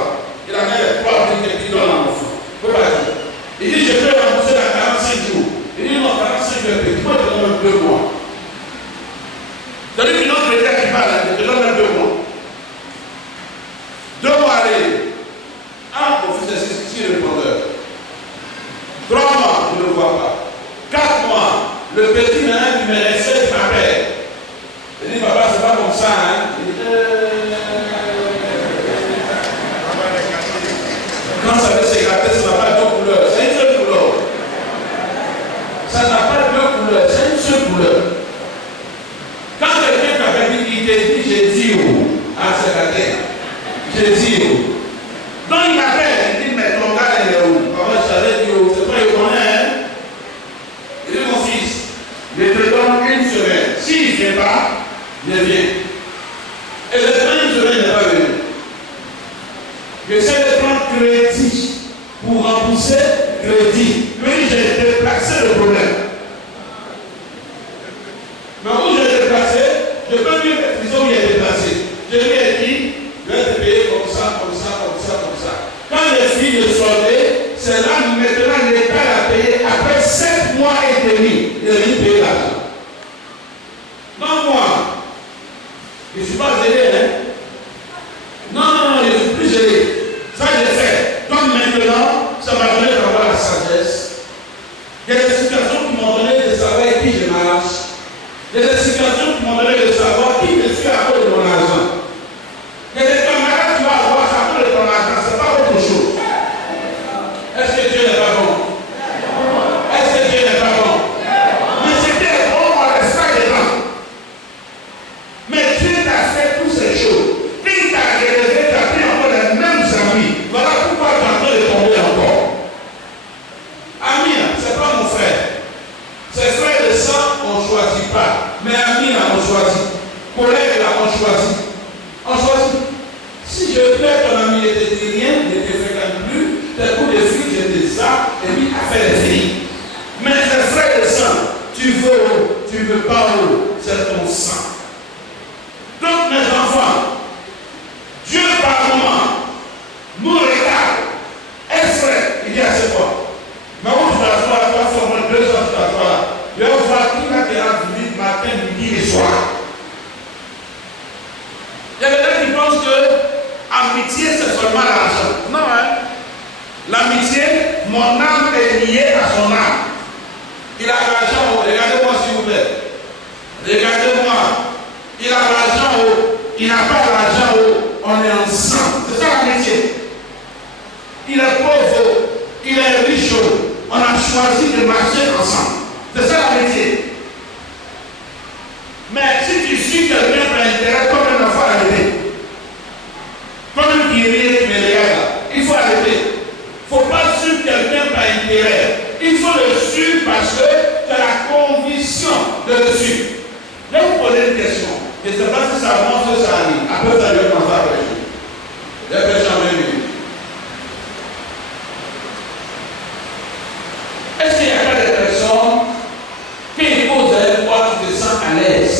Il a mis les 3 briques qu'il donne à l'enfant. Il ne peut pas dire. Il dit, je peux rembourser à 45 jours. Il dit, non, 45 jours, moi, je te donne 2 mois. C'est-à-dire qu'une autre état qui parle, je te donne 2 mois. 2 mois, allez. Ah, mon fils est ici, le répondeur. 3 mois, je ne le vois pas. 4 mois, le petit nain qui me laissait ma paix. Il dit, papa, c'est pas comme ça, hein. Il dit, quand ça veut s'écarter, ça n'a pas deux couleurs. C'est une seule couleur. Ça n'a pas deux couleurs, c'est une seule couleur. Quand quelqu'un t'appelle, il te dit, j'ai dit où? Ah, c'est la terre. J'ai dit où? Donc il m'appelle, il dit, mais ton gars, il est où? Comment je savais dire où? C'est pas, il connaît, hein? Il dit, mon fils, je te donne 1 semaine. S'il ne vient pas, je viens. Et le temps, 1 semaine, il n'est pas venu. J'essaie de prendre crédit pour rembourser crédit. Lui, j'ai déplacé le problème. Mais où j'ai déplacé, je peux lui maîtriser où il est déplacé. Je lui ai dit, je vais te payer comme ça, comme ça, comme ça, comme ça. Quand les filles de solder, c'est là maintenant l'État l'a payé. Après 7 mois et demi, il est venu payer l'argent. Non, moi, je ne suis pas zélé, hein. Non, je ne suis plus zélé. Ça, j'ai fait. Donc maintenant, ça m'a donné d'avoir la sagesse. Il y a des situations qui m'ont donné de savoir avec qui je m'arrache. Il y a des situations qui m'ont donné de savoir qui je suis à cause de mon argent. Il y a des camarades qui vont avoir ça à cause de ton argent. Ce n'est pas autre chose. Est-ce que Dieu n'est pas bon? Est-ce que Dieu n'est pas bon? Mais c'était bon, on reste pas dedans. Mais Dieu t'a fait toutes ces choses. Il t'a relevé, t'a pris encore les mêmes amis. Voilà pourquoi tu es en train de tomber encore. Amis, ce n'est pas mon frère. Ses frères de sang, on ne choisit pas. Mais amis, on choisit. Collègues, là, on choisit. On choisit. Si je perds ton ami, il ne te dit rien, il ne te fréquente plus, tes coups de fil, je te zappe, et puis affaire est finie. Mais ses frères de sang, tu veux pas où, c'est ton sang. Donc, mes enfants, Dieu par moment nous regarde. Est-ce vrai? Il dit à ce point. Mais où tu t'assois, toi, sur moins 2 heures, tu t'assois. Je vais voir qui va te rendre visite matin, midi et soir. Il y a des gens qui pensent que amitié, c'est seulement l'argent. Non, hein? L'amitié, mon âme est liée à son âme. Il a l'argent, regardez-moi s'il vous plaît. Regardez-moi. Il a l'argent, il n'a pas l'argent, on est ensemble. C'est ça l'amitié. Il est pauvre, il est riche, on a choisi de marcher ensemble. C'est ça l'amitié. Mais si tu suis quelqu'un par intérêt, comme un enfant arrêté, comme un guerrier qui me regarde, il faut arrêter. Il ne faut pas suivre quelqu'un par intérêt. Il faut le suivre parce que tu as la conviction de le suivre. Je vais vous poser une question. Je ne sais pas si ça avance ou ça arrive. Après ça, je vais commencer à prêcher. Je vais prêcher en 20 minutes. Est-ce qu'il n'y a pas des personnes qui posent à toi, tu te sens à l'aise?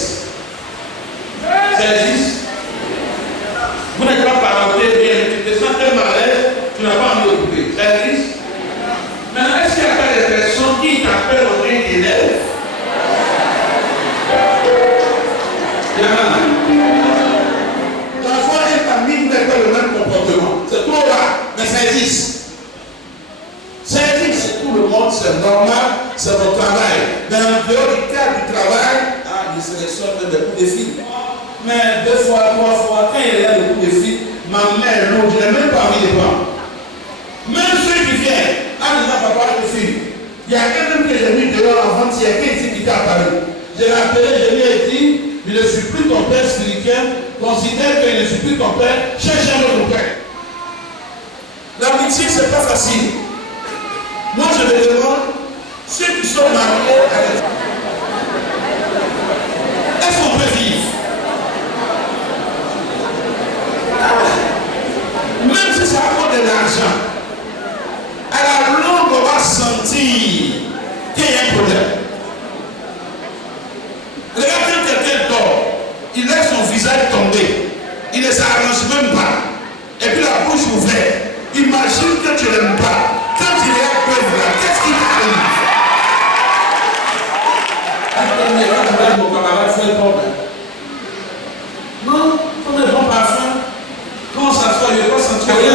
Ça existe? Vous n'êtes pas parenté bien, tu te sens tellement à l'aise, tu n'as pas envie d'écouter. Ça existe? Maintenant, est-ce qu'il n'y a pas des personnes qui t'appellent au train d'élèves? Il y en a. Parfois, un ami n'a pas le même comportement. C'est trop rare, mais ça existe. Ça existe, c'est tout le monde, c'est normal, c'est votre travail. Mais en dehors du cadre du travail, il sélectionne des coups de fil. Mais 2 fois, 3 fois, quand il y a des coups de fil, ma mère, non, je n'ai même pas envie de prendre. Même ceux qui viennent, en disant papa de fille, il y a quelqu'un que j'ai mis dehors avant-hier, qui ici qui était à Paris. Je l'ai appelé, je lui ai dit, je ne suis plus ton père spirituel, considère que je ne suis plus ton père, cherche un autre père. L'amitié, ce n'est pas facile. Moi, je me demande, ceux qui sont mariés avec... Est-ce qu'on peut vivre? Même si ça apporte de l'argent, à la longue, on va sentir qu'il y a un problème. Regarde, quand quelqu'un dort, il laisse son visage tomber. Il ne s'arrange même pas. Et puis la bouche ouverte. Imagine que tu ne l'aimes pas. Quand il est à peu là, qu'est-ce qui t'arrive? Mon camarade fait le problème. Non, comme un bon parfum. Quand ça se fait, je ne vais pas sentir rien.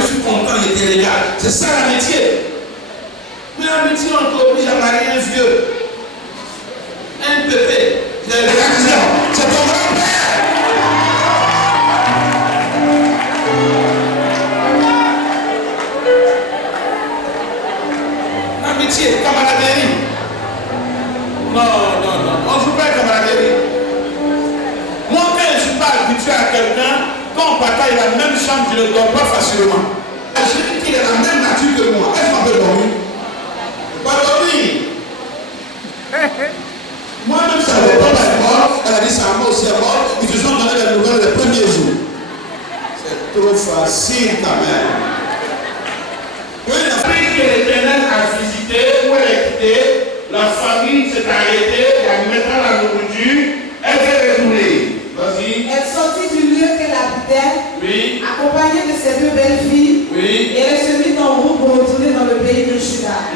Je suis content, il était légal. C'est ça l'amitié. Mais l'amitié, on t'oblige à marier un vieux. Un bébé. C'est ton grand-père. L'amitié, camaraderie. Non, on ne joue pas camaraderie. Moi, quand je ne suis pas habitué à quelqu'un, quand on partage la même chambre, je ne dors pas facilement. Je dis qu'il est la même nature que moi. Est-ce qu'on peut dormir? Pas dormir. Moi-même, ça ne pas être mort. Elle a dit ça mort, c'est mort. Ils se sont donné la nouvelle les premiers jours. C'est trop facile quand même. Depuis que l'Éternel a visité ou elle a quitté, la famille s'est arrêtée, en mettant la nourriture, elle s'est retournée. Vas-y. Elle sortit du lieu qu'elle habitait, Oui. accompagnée de ses deux belles filles, Oui. et elle se mit en route pour retourner dans le pays de Juda.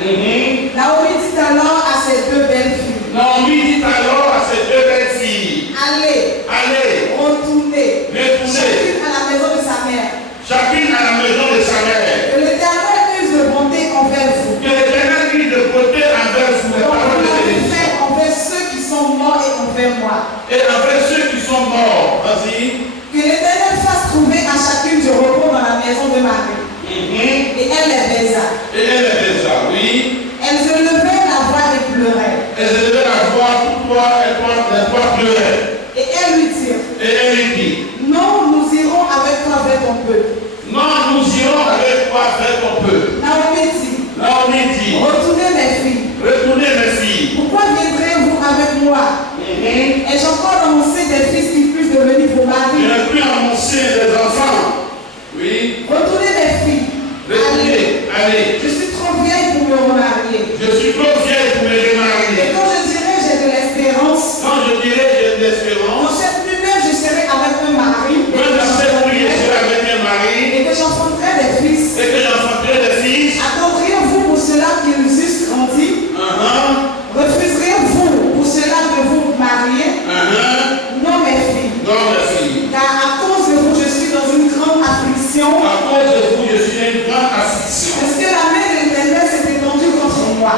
Naomi dit alors à ses deux belles filles, Naomi dit alors à ses deux belles filles, allez, retournez, chacune à la maison de sa mère. Chacune à la maison de sa mère. Que l'Éternel use de bonté envers vous. Que l'Éternel use de bonté envers vous. Donc on a fait envers ceux qui sont morts et envers moi. Et envers ceux qui sont morts. Vas-y. Que l'Éternel fasse trouver à chacune du repos dans la maison de Marie. Et elle les baisa. Et elle les baisa, oui. Elles se levaient la voix et pleuraient. Elle se levait la voix, tout toi, et toi pleurait. Et elle lui dit, Et elle lui dit, non, nous irons avec toi vers ton peuple. non, nous irons avec toi vers ton peuple. Naomi dit, retournez mes filles. Retournez mes filles. Pourquoi viendrez-vous avec moi? Ai-je encore annoncé des fils qui puissent devenir vos Je maris? n'ai plus annoncé des enfants. Oui. Retournez mes filles. Allez. Je suis trop vieille pour me remarier. Je suis trop vieille pour me Et remarier. quand je dirai j'ai de l'espérance, Quand je dirai j'ai de l'espérance, en cette plus-belle je serai avec un mari. quand je serai avec un mari, Et que j'enfanterai des fils. et que j'enfanterai des fils, Attendriez-vous pour cela qu'ils eussent grandi? Refuserez-vous pour cela de vous marier? Non, mes filles. non mes filles. Car à cause de vous, je suis dans une grande affliction. À cause de vous, je suis une grande affliction. Parce que la main de l'Éternel s'est étendue contre moi.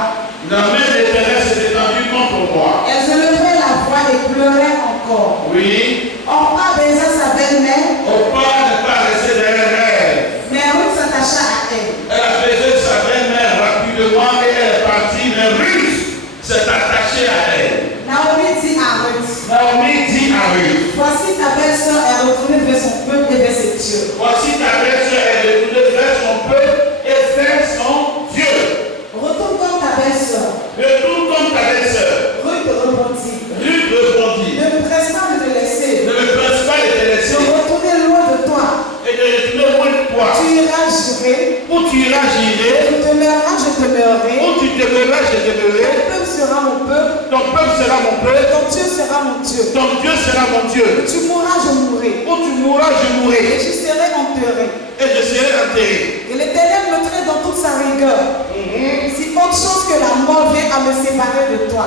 La main de l'Éternel s'est étendue contre moi. Elle se levait la voix et pleurait encore. Oui. Orpa baisa sa belle-mère, Orpa n'est pas restée derrière elle. mais Ruth s'attacha à elle. Elle a baisé sa belle-mère rapidement et elle est partie. Mais Ruth s'est attachée à elle. Naomi dit à Ruth, voici ta belle-sœur est retournée vers son peuple et vers ses dieux. Voici ta belle-sœur est retournée vers son peuple et vers son Dieu. Retourne comme ta belle-sœur. Retourne comme ta belle-sœur. Ruth répondit, Ne ne me presse pas de te laisser. me presse pas de te laisser. De retourner loin de toi. Et de retourner loin de toi. Tu iras jurer. Où tu iras, j'irai. Tu demeureras, je demeurerai. Où tu demeureras, je demeurerai. Ton peuple sera mon peuple. Ton peuple sera mon peuple. Ton Dieu sera mon Dieu. Ton Dieu sera mon Dieu. Tu mourras, je mourrai. Où tu mourras, je Et mourrai. je serai enterré. Et je serai enterré. Et l'Éternel me traite dans toute sa rigueur. Si autre chose que la mort vient à me séparer de toi.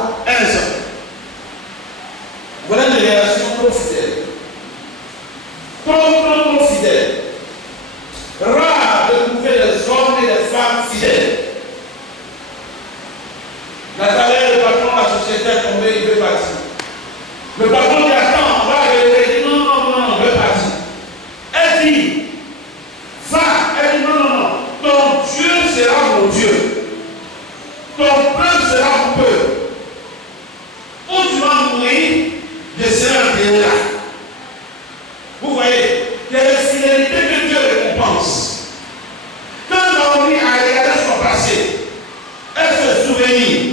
Voilà une réaction trop fidèle. Trop fidèle. Rare de trouver des hommes et des femmes fidèles. Nathanaël, le patron de la société est tombé, il veut partir. Le patron dit attends, on va arriver. Il dit non, je veux partir. Elle dit, va. Elle dit non. Ton Dieu sera mon Dieu. Ton peuple sera mon peuple. Où tu vas mourir, je serai enterré là. Vous voyez, il y a des fidélités que Dieu récompense. Quand Naomi a regardé son passé, elle se souvient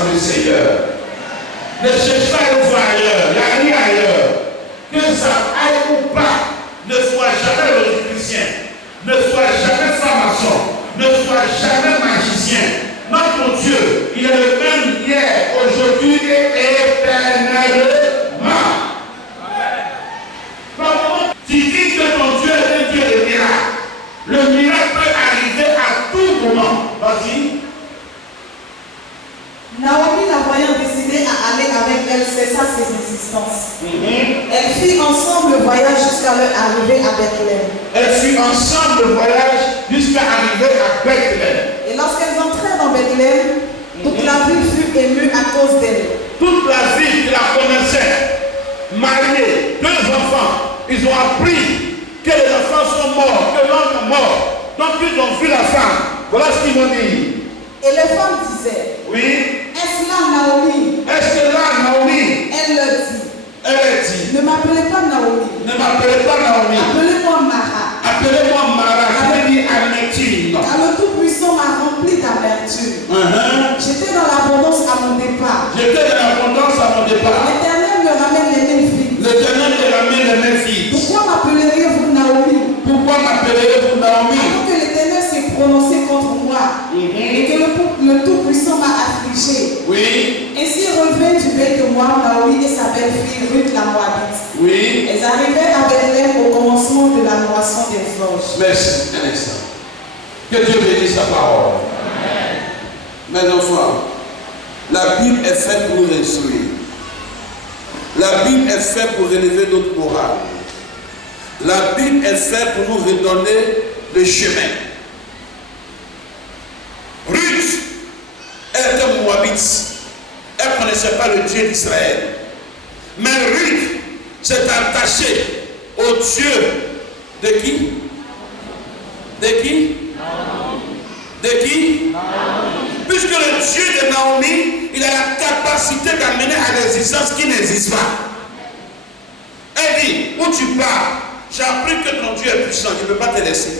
dans le Seigneur. Ne cherche pas à le voir ailleurs. Il n'y a rien ailleurs. Que ça aille ou pas, ne sois jamais rosicrucien, ne sois jamais franc-maçon, ne sois jamais magicien. Notre Dieu, il est le même hier, aujourd'hui et éternellement. Tu dis que ton Dieu est un Dieu de miracles. Le miracle peut arriver à tout moment. Vas-y. Naomi, la voyant décider à aller avec elle, cessa ses insistances. Elle fit ensemble le voyage jusqu'à leur arrivée à Bethléem. Elle fit ensemble le voyage jusqu'à arriver à Bethléem. Et lorsqu'elles entrèrent dans Bethléem, toute la ville fut émue à cause d'elle. Toute la ville qui la connaissait, mariée, 2 enfants, ils ont appris que les enfants sont morts, que l'homme est mort. Donc ils ont vu la femme. Voilà ce qu'ils m'ont dit. Et les femmes disaient, Oui. est-ce là Naomi? Est-ce que là, Naomi? Elle leur dit, Elle dit, ne m'appelez pas Naomi, ne m'appelez pas Naomi. appelez-moi Mara. Appelez-moi Mara. Je vais dire amertume. Car le Tout-Puissant m'a rempli d'amertume. J'étais dans l'abondance à mon départ. J'étais dans l'abondance à mon départ. L'Éternel me ramène les mêmes filles. L'Éternel me ramène les mêmes filles. Pourquoi m'appelleriez-vous Naomi? Pourquoi m'appelez-vous Naomi? Avant que l'Éternel s'est prononcé contre moi et que le Tout-Puissant m'a affligé. Oui. Ainsi revint du pays de Moab Naomi et sa belle-fille Ruth la Moabite. Oui. Elles arrivèrent à Bethléem au commencement de la moisson des orges. Merci. Un instant. Que Dieu bénisse sa parole. Mes enfants, la Bible est faite pour nous instruire. La Bible est faite pour relever notre morale. La Bible est faite pour nous redonner le chemin. Ruth était moabite. Elle ne connaissait pas le Dieu d'Israël. Mais Ruth s'est attachée au Dieu de qui? De qui? De qui? Puisque le Dieu de Naomi, il a la capacité d'amener à l'existence qui n'existe pas. Elle dit, où tu pars, j'ai appris que ton Dieu est puissant, il ne peut pas te laisser.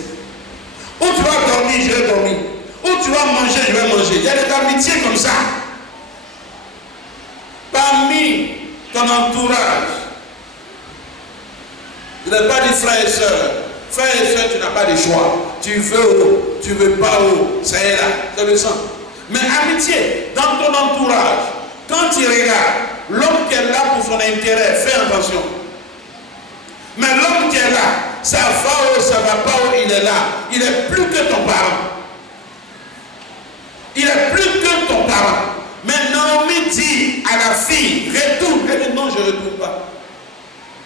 Où tu vas dormir, je vais dormir. Où tu vas manger, je vais manger. Il y a des amitiés comme ça. Parmi ton entourage, tu n'as pas dit frères et sœurs. Frères et sœurs, tu n'as pas de choix. Tu veux où, tu veux pas où, ça est là, c'est le sang. Mais amitié, dans ton entourage, quand tu regardes, l'homme qui est là pour son intérêt, fais attention. Mais l'homme qui est là, ça va où, ça va pas où, il est là. Il est plus que ton parent. Il est plus que ton parent. Mais Naomi dit à la fille, retourne. Elle dit non, je ne retourne pas.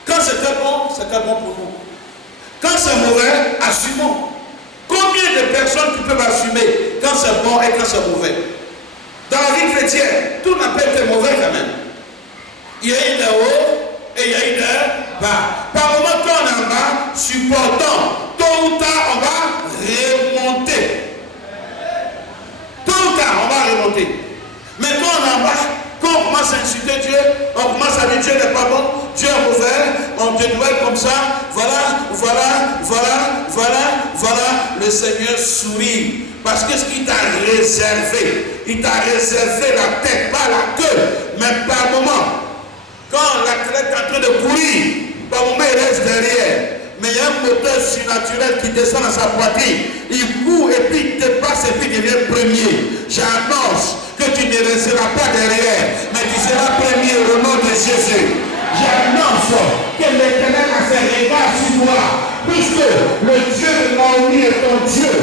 Quand c'était bon pour nous. Quand c'est mauvais, assumons. Combien de personnes qui peuvent assumer quand c'est bon et quand c'est mauvais? Dans la vie chrétienne, tout n'a pas été mauvais quand même. Il y a eu des hauts et il y a eu des bas. Par moment, quand on est en bas, supportons. Tôt ou tard, on va remonter. Tôt ou tard, on va remonter. Mais quand on est en bas, quand on commence à insulter Dieu, on commence à dire Dieu n'est pas bon, Dieu est mauvais, on te doit comme ça, voilà, le Seigneur sourit. Parce que ce qu'il t'a réservé, il t'a réservé la tête, pas la queue. Mais par moment, quand l'athlète est en train de courir, par moment il reste derrière. Mais il y a un moteur surnaturel qui descend dans sa poitrine. Il court et puis il dépasse et puis il devient premier. J'annonce que tu ne resteras pas derrière, mais tu seras premier au nom de Jésus. J'annonce que l'Éternel a ses regards sur toi, puisque le Dieu de Naomi est ton Dieu.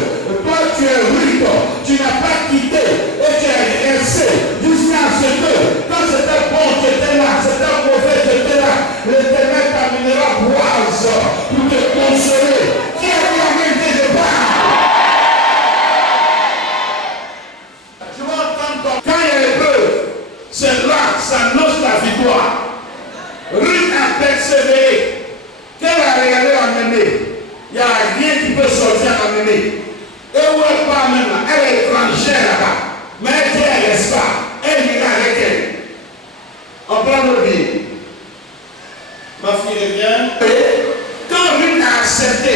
Toi tu es Ruth, tu n'as pas quitté et tu es resté jusqu'à ce que quand c'était bon tu étais là, c'était mauvais tu étais là. L'Éternel t'amènera boise pour te consoler. Qui a dit la vérité de part? Tu vas entendre quand il y a l'épreuve, c'est là que ça annonce la victoire. Ruth a persévéré. Qu'elle a regardé la menée, il n'y a rien qui peut sortir à la menée. Et où elle part même là, elle est étrangère là-bas. Mais elle dit elle reste pas. Elle vient avec elle. On prend nos vies. Ma fille revient. Quand Ruth a accepté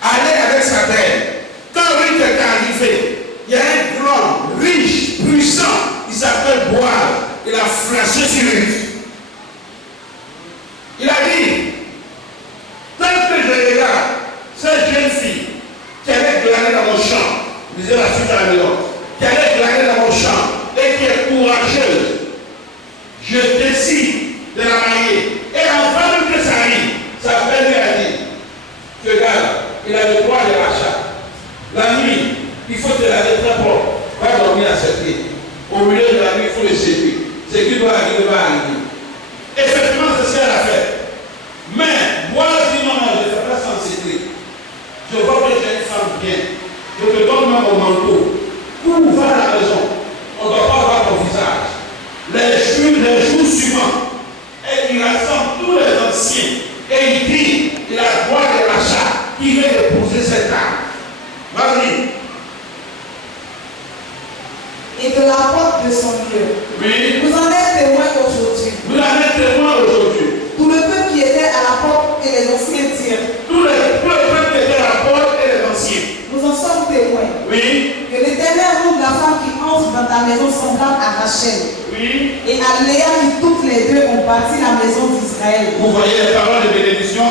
aller avec sa belle, quand Ruth est arrivée, il y a un grand, riche, puissant, il sur Ruth. Il a dit, tant que je regarde cette jeune fille qui allait glaner dans mon champ, disait la suite à la maison, qui allait glaner dans mon champ et qui est courageuse, je décide de la marier. Et avant même que ça arrive, sa belle lui a dit, ce gars, il a le droit de l'achat. La nuit, il faut te laver très propre. Va dormir à cette nuit. Au milieu de la nuit, il faut le séduire. Ce qui doit arriver va arriver. Effectivement, c'est ce qu'elle a fait. Mais, moi, je dis non, je ne fais pas sans séduire. Je vois que j'ai une femme bien. Je te donne même mon manteau. Où va la maison? On ne doit pas voir ton visage. Les jours suivants, et il rassemble tous les anciens. Et il dit, il a le droit de l'achat. Il veut épouser cette âme. Vas-y. Et de la porte de son lieu. Oui. Vous en êtes témoins aujourd'hui. Vous en êtes témoins aujourd'hui. Tout le peuple qui était à la porte et les anciens dirent. Tout le peuple qui était à la porte et les anciens. Nous en sommes témoins. Oui. Que l'Éternel rende la femme qui entre dans ta maison semblable à Rachel. Oui. Et à Léa qui toutes les deux ont bâti la maison d'Israël. Vous voyez les paroles de bénédiction.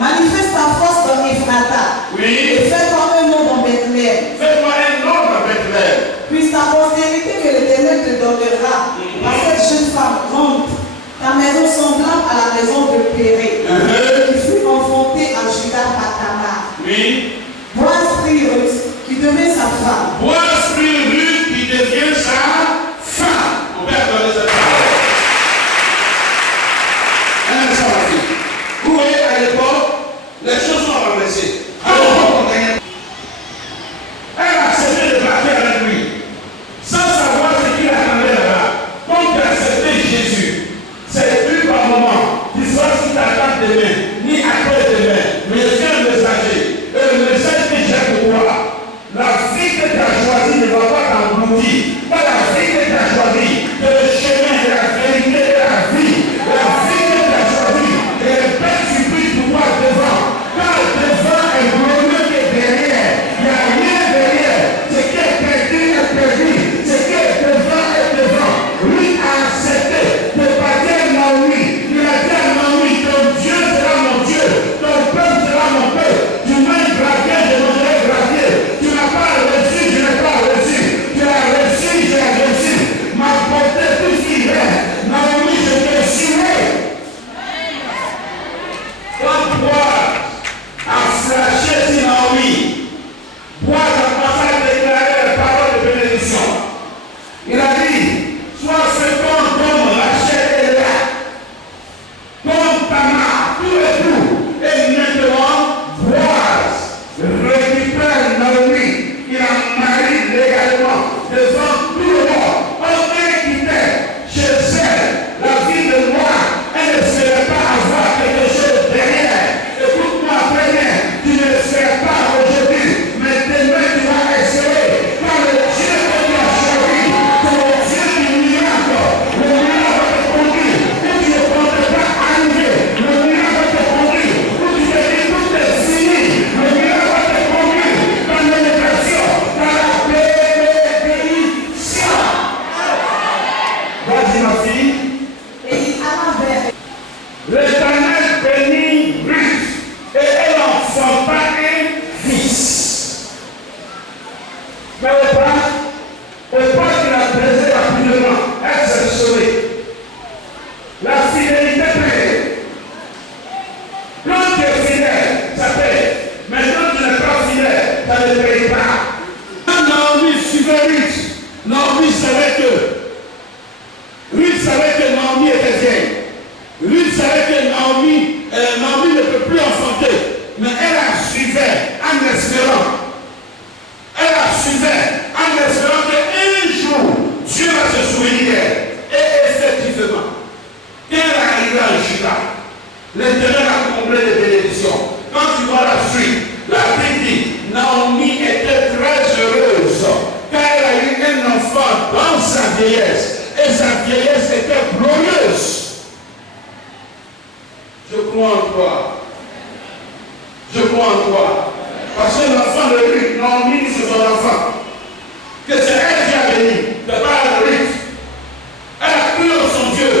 Manifeste ta force dans Ephrata. Oui. Et fais-toi un nom dans Bethléem. Fais-moi un nom dans Bethléem. Puisse ta postérité que l'Éternel te donnera à cette jeune femme grande, ta maison semblable à la maison de Péré, qui fut enfantée à Juda par Tamar. Oui. Boaz prit Ruth, qui devint sa femme. Boaz prit Ruth, qui devient sa femme. On peut donner cette parole. Un instant, ma fille. Vous voyez, à l'époque, les choses sont renversées. Alors, on gagne. Elle a accepté de partir avec lui, sans savoir ce qu'il attendait là-bas. Quand tu as accepté Jésus, c'est plus par moment, tu sais ce qui t'attend demain, ni après demain, mais c'est un messager. Et le message que j'ai pour toi, la vie que tu as choisie ne va pas t'engloutir. Pas la vie que tu as choisie, c'est le chemin de la vérité et de la vie. La vie que tu as choisie, et le Père supplie pour toi devant. Car devant est glorieux que derrière. Il n'y a rien derrière. Ce qui est perdu est perdu. Ce qui est devant est devant. Lui a accepté de partir Naomi. Il a dit à Naomi, ton Dieu sera mon Dieu, ton peuple sera mon peuple. Tu manges gravier, je mangerai gravier. Tu n'as pas reçu, je n'ai pas reçu. Tu as reçu, j'ai reçu. M'apporter tout ce qui est. Naomi, je te suis. Quand Boaz a flashé sur Naomi, Boaz a commencé à déclarer les paroles de bénédiction. Il a dit, sois fécond comme Rachel et Léa, comme Tamar, tous les jours. Et maintenant, Boaz récupère Naomi. Il a marié légalement devant tout le monde. On quittait chez elle la vie de moi. Elle ne serait pas avoir quelque chose derrière. Écoute-moi très bien, tu ne le serais pas aujourd'hui, mais demain tu vas essayer. Car le Dieu que tu as choisi, c'est le Dieu du miracle. Le miracle va te conduire où tu ne comptes pas arriver. Le miracle va te conduire où tu te dis tout est fini. Le miracle va te conduire dans l'élévation, dans la bénédiction. Vas-y ma fille. Et il alla vers L'Éternel bénit Ruth et elle enfanta un fils. Mais au pas qu'il a baisé rapidement, elle s'est sauvée. La fidélité paye. Quand tu es fidèle, ça paye. Mais quand tu n'es pas fidèle, ça ne paye pas. Quand Naomi suivait Ruth, Naomi savait que Naomi était vieille. Ruth savait que Naomi ne peut plus enfanter, mais elle la suivait en espérant. Elle la suivait en espérant qu'un jour, Dieu va se souvenir d'elle. Et effectivement, quand elle est arrivée à Juda, l'Éternel a comblé de bénédictions. Quand tu vois la suite, la Bible dit, Naomi était très heureuse, car elle a eu un enfant dans sa vieillesse. Et sa vieillesse était glorieuse. Je crois en toi. Je crois en toi. Parce que l'enfant de Ruth, Naomi, c'est son enfant. Que c'est elle qui a béni. C'est pas Ruth. Elle a cru en son Dieu.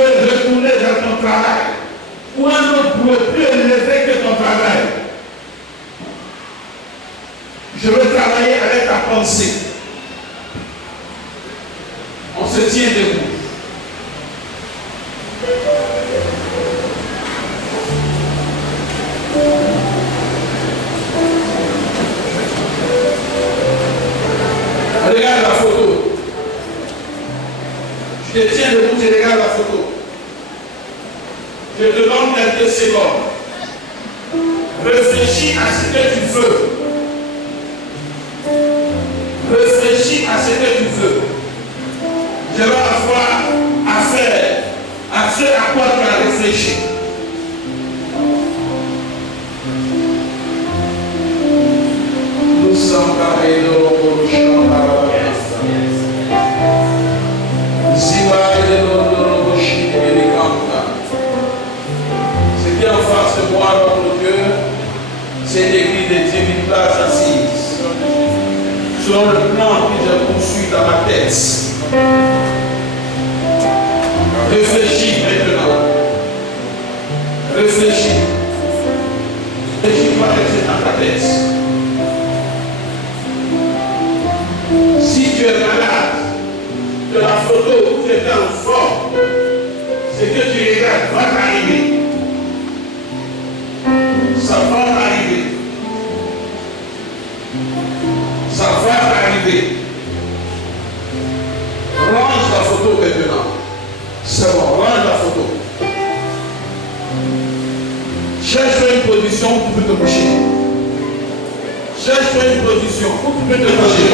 veux retourner dans ton travail, ou un autre boulot plus élevé que ton travail, je veux travailler avec ta pensée. On se tient debout. Regarde la photo. Tu te tiens debout, tu regardes la photo. Je te donne quelques secondes. Réfléchis à ce que tu veux. Réfléchis à ce que tu veux. Je vais avoir affaire à ce à quoi tu as réfléchi. Nous sommes carrés de ce qui est en face de moi dans le cœur, c'est l'église de 10 000 places assises. Selon le plan que j'ai conçu dans ma tête. Réfléchis maintenant. Réfléchis. Réfléchis-toi avec ce dans ta tête. Si tu es malade, de la photo où tu es dans le fort, ce que tu regardes va t'arriver. Ça va t'arriver. Ça va t'arriver. Range la photo maintenant. C'est bon, range la photo. Cherche une position où tu peux te coucher. Cherche une position où tu peux te coucher.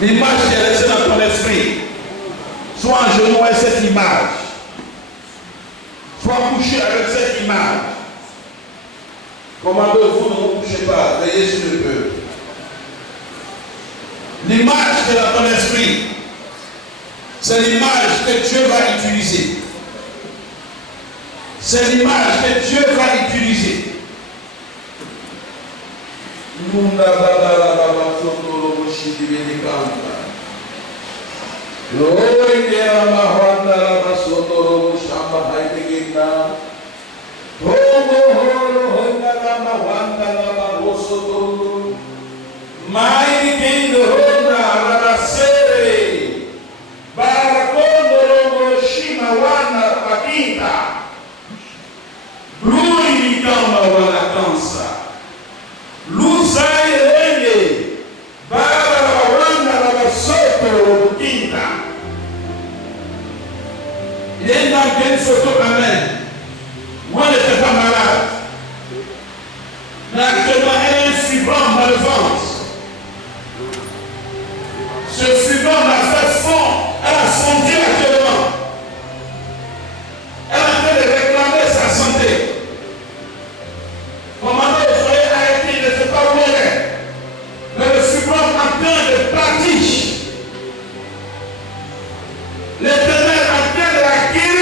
L'image qui est restée dans ton esprit, sois en genoux avec cette image. Sois couché avec cette image. Commandez, vous ne vous couchez pas, veillez sur le peuple. L'image qui est dans ton esprit, c'est l'image que Dieu va utiliser. C'est l'image que Dieu va utiliser. Il est dans une photo quand même. Moi, je n'étais pas malade. Mais actuellement, elle a un fibrome dans le ventre. Ce fibrome a fait fond. Elle a fondu actuellement. Elle est en train de réclamer sa santé. Commandant, il fallait arrêter, il ne sait pas où elle est. Mais le fibrome est en train de partir. L'Éternel est en train de la guérir.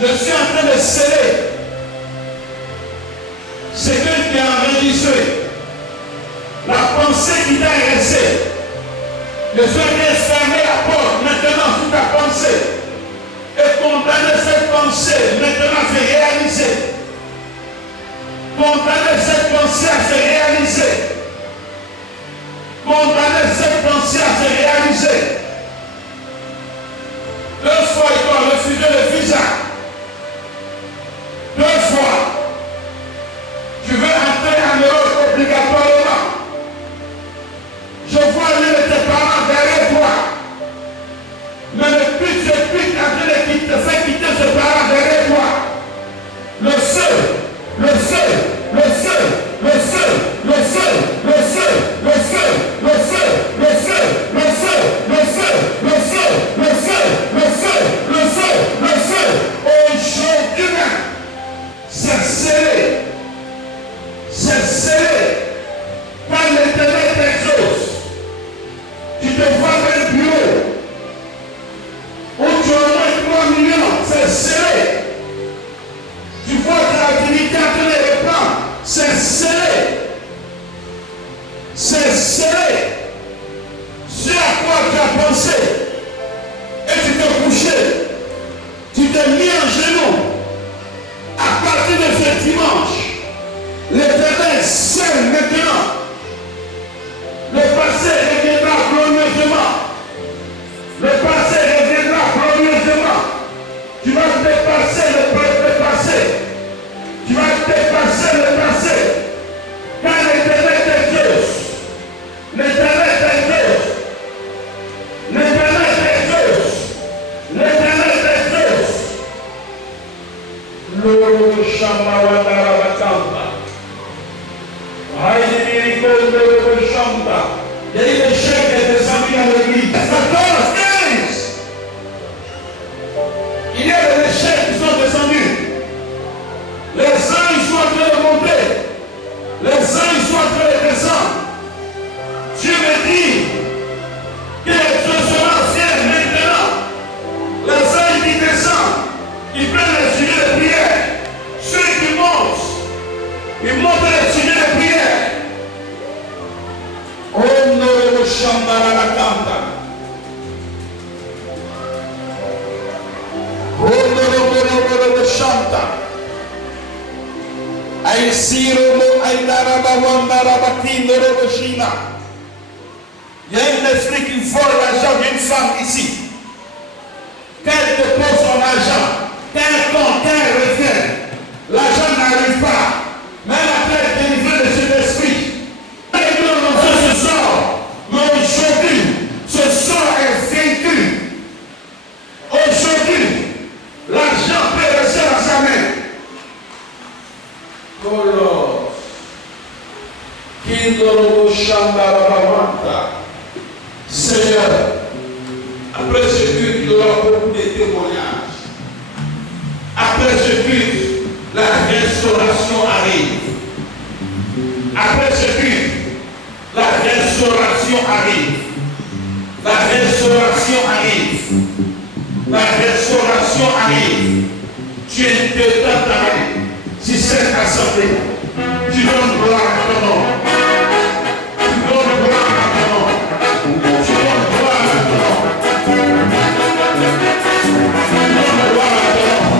Je suis en train de sceller ce que tu as enregistré, la pensée qui t'a resté. Je suis en train de fermer la porte maintenant sur ta pensée et condamner cette pensée maintenant à se réaliser. Condamner cette pensée à se réaliser. Condamner cette pensée à se réaliser. 2 fois, il doit refuser le visa. 2 fois. Tu veux entrer en Europe obligatoirement. Je vois l'un de tes parents derrière toi. Mais le but, c'est plus en train de te faire quitter ce parent. seul maintenant. Le passé reviendra glorieusement. Le passé reviendra glorieusement. Tu vas dépasser le passé. Tu vas dépasser le passé. Car l'Éternel est Dieu. L'Éternel est Dieu. L'Éternel est Dieu. L'Éternel est Dieu. Loro Shamawadara Batamba. Haïdiri Loro Shamba. Il y a eu des chefs qui étaient descendus dans l'église. 14, 15. Il y a des chefs qui sont descendus. Les anges sont en train de monter. Les anges sont en train de descendre. Dieu me dit que ce sera fier maintenant. Les anges qui descendent, ils prennent les sujets de prière. Ceux qui montent, ils montent les sujets de prière. Oh, nous le chambara la canta. Oh, nous le chanta. Aïsiro mo aïdaraba wandara batino le china. Il y a un esprit qui vole l'argent d'une femme ici. Qu'elle dépose son argent, qu'elle compte, qu'elle revient. L'argent n'arrive pas. Mais après délivrer de cet esprit. Et nous, ce sort, mais aujourd'hui, ce sort est vaincu. Aujourd'hui, l'argent peut rester dans sa main. Oh Lord, Kindoro Shandarabawanta. Seigneur, après ce culte, il y aura beaucoup de témoignages. Après ce culte, la restauration arrive. Après ce culte, la restauration arrive. La restauration arrive. La restauration arrive. Tu es dedans ta main. Si cette assemblée, tu donnes gloire à ton nom. Tu donnes gloire à ton nom. Tu donnes gloire à ton nom. Tu donnes gloire à ton nom.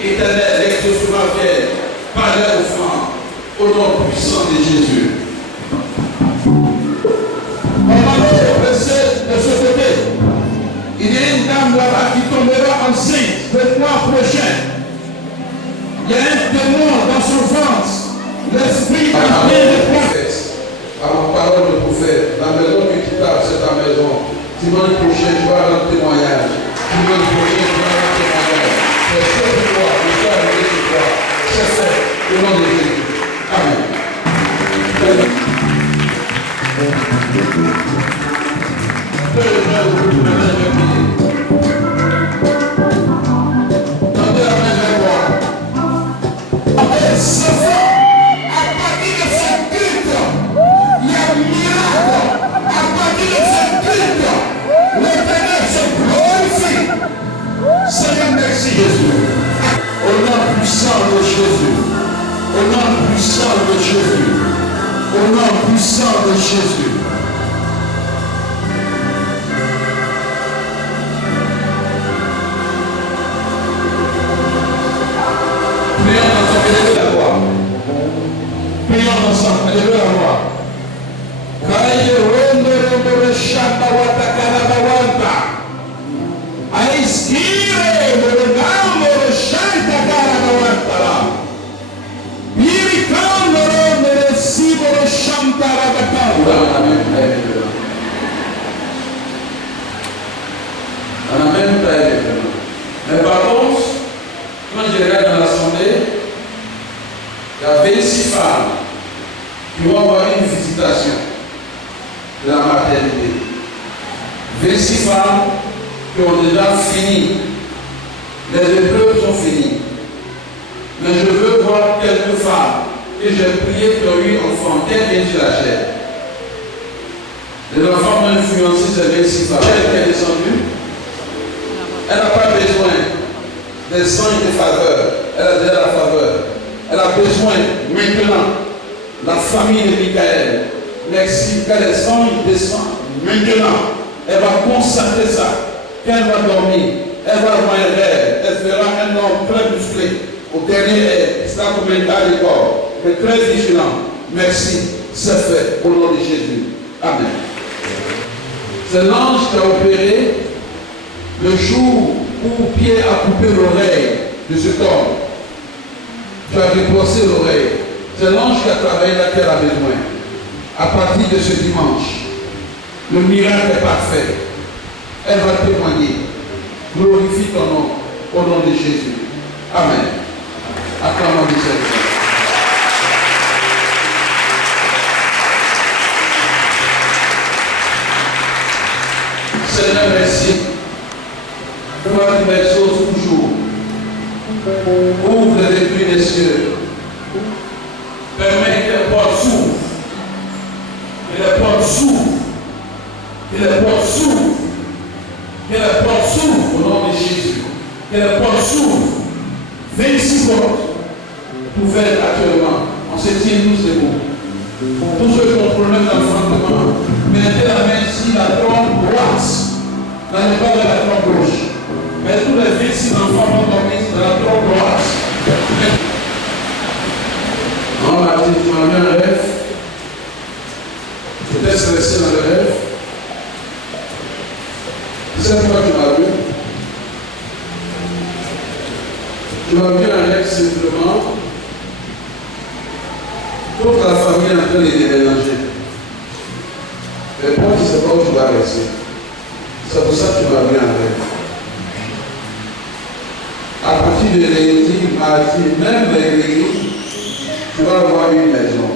Éternel, exauce-moi fier par les offrandes au nom puissant de Jésus. On va passer de ce côté. Il y a une dame là-bas qui tombera enceinte le mois prochain. Il y a un démon dans son ventre. L'esprit a bien de prophète. À ma parole de prophète, la maison que tu tapes, c'est ta maison. Dimanche prochain, tu vas rendre témoignage. Dimanche prochain, tu vas rendre témoignage. C'est ce que tu vois, le soir de toi. C'est fait, au nom de Jésus. Amen. Tendez la main vers moi. C'est ça. À partir de ce culte, il y a un miracle. À partir de ce culte, l'Éternel se glorifie. Seigneur, merci Jésus. Au nom puissant de Jésus. Au nom puissant de Jésus. Au nom puissant de Jésus. Prions ensemble, élevez la voix. Prions ensemble, élevez la voix. Kaye rondo rondo le shamba watakarabawanta. Aiskire rondo le shanta karabawanta. Irikando rondo le sibo le shanta rabakanda. On a même pas été. Mais par contre, quand je regarde dans l'assemblée, il y a 26 femmes qui vont avoir une visitation de la maternité. 26 femmes qui ont déjà fini. Les épreuves sont finies. Mais je veux voir quelques femmes que j'ai prié qui ont eu enfants. Quelle est la chair? Les enfants ont influencé ces 26 femmes. Elle qui est descendue, elle n'a pas besoin des signes de faveur. Elle a déjà la faveur. Elle a besoin maintenant la famille de Michael. Merci que les anges descendent maintenant. Elle va constater ça. Qu'elle va dormir. Elle va avoir un rêve. Elle fera un homme très musclé. Au dernier, c'est un commentaire du corps. Mais très vigilant. Merci. C'est fait au nom de Jésus. Amen. C'est l'ange qui a opéré le jour où Pierre a coupé l'oreille de cet homme. Tu as déposé l'oreille. C'est l'ange qui a travaillé là qu'elle a besoin. À partir de ce dimanche, le miracle est parfait. Elle va témoigner. Glorifie ton nom au nom de Jésus. Amen. Acclamons le Seigneur. Seigneur, merci. Toi qui m'exauces toujours. Ouvre les puits des cieux. Permets que les portes s'ouvrent. Que les portes s'ouvrent. Que les portes s'ouvrent. Que les portes s'ouvrent au nom de Jésus. Que les portes s'ouvrent. 26 portes ouvertes actuellement. On se tient tous debout. Tous ceux qui ont problème d'enfantement, mettez la main ici, la trompe droite. N'allez pas de la trompe gauche. Mais tous les 26 enfants vont dormir de la trompe droite. Non, Martin, tu m'as mis un rêve. Tu t'es stressé dans le rêve. Tu sais pourquoi tu m'as vu? Tu m'as vu un rêve simplement. Toute la famille est en train de déménager. Mais toi, tu ne sais pas où tu vas rester. C'est pour ça que tu m'as vu un rêve. À partir de lundi, mardi, même l'église, tu vas avoir une maison.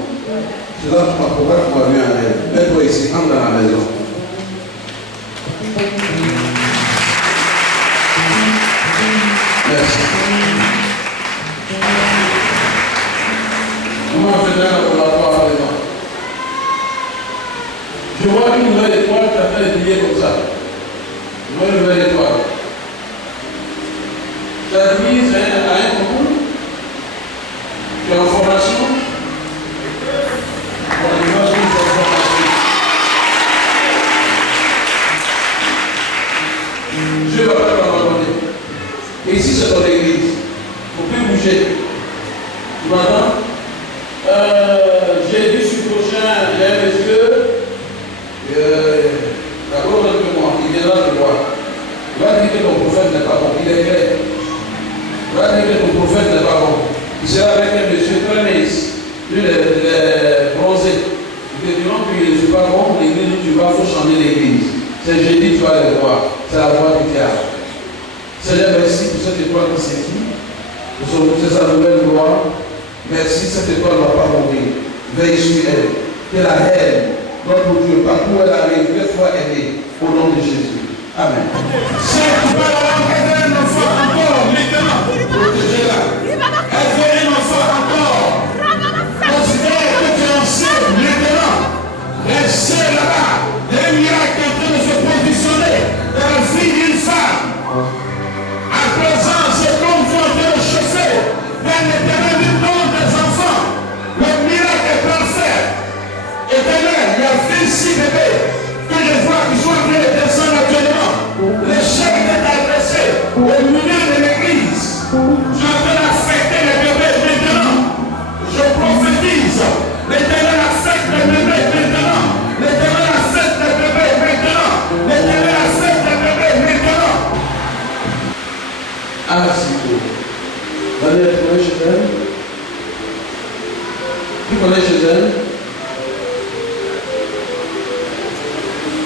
C'est là pourquoi tu m'as vu un rêve. Mets-toi ici, entre dans la maison. Merci. On va venir pour la porte avec moi. Je vois une nouvelle étoile qui a fait briller comme ça. Je vois une nouvelle étoile. Ça vise à un concours. Tu es en formation. Dieu va pas t'abandonner. Et ici, c'est ton église. Il ne faut plus bouger. Tu m'entends? J'ai dit ce prochain, j'ai un monsieur, d'abord un peu moi, il viendra te voir. Il va dire que ton prophète n'est pas bon, il est clair. Il va dire que ton prophète n'est pas bon. Il sera avec un monsieur très mince, lui il est bronzé. Il te diront qu'il ne suis pas bon, l'église où tu vas, il faut changer l'église. C'est jeudi, tu vas les voir. C'est la voix du théâtre. Seigneur, merci pour cette étoile qui s'équipe, pour sa nouvelle gloire. Merci, cette étoile ne va pas mourir. Veille sur elle. Que la haine, notre Dieu, partout où elle arrive, qu'elle soit aimée. Au nom de Jésus. Amen. Si tu vas avoir un enfant encore, maintenant, protégez-la. Elle veut un enfant encore. Considère que tu es enceinte, maintenant. Restez là-bas. Un miracle est en train de se positionner dans la vie d'une femme. À présent, c'est comme vous en train de chauffer. Vers l'éternel du nom des enfants. Le miracle est parfait. Éternel, il y a 26 bébés que je vois qui sont en train de descendre actuellement. Les chefs est adressé au milieu de l'église. Tu es en train d'affecter les bébés maintenant. Je prophétise. L'éternel affecte les bébés maintenant. L'éternel affecte les bébés maintenant. L'éternel affecte les bébés maintenant. Ah, c'est beau. Allez, tu connais chez elle? Tu connais chez elle?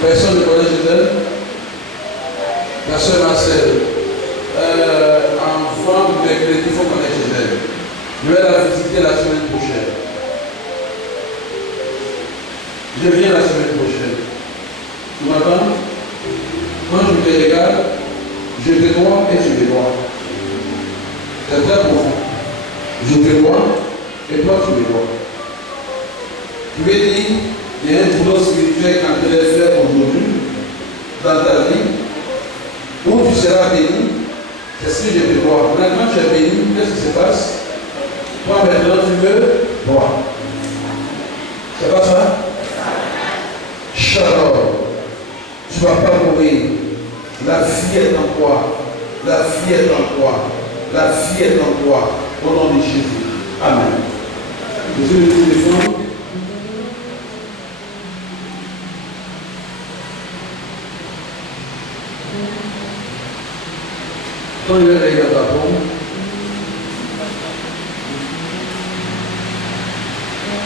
Personne ne connaît chez elle? La soeur Marcel, enfant de mercredi, il faut connaître chez elle. Je vais la visiter la semaine prochaine. Je viens la semaine prochaine. Tu m'entends? Quand je te regarde, je te vois et je te vois. C'est très profond. Je te vois et toi tu me vois. Tu veux dire, il y a un boulot spirituel qu'on peut faire aujourd'hui dans ta vie où tu seras béni. C'est ce que je te vois. Maintenant tu es béni, qu'est-ce qui se passe? Toi maintenant tu veux voir. C'est pas ça? Shalom. Tu ne vas pas mourir. La vie est en toi. La vie est en toi. La vie est en toi. Au nom de Jésus. Amen. Monsieur le téléphone. Quand il est réglé à ta pompe,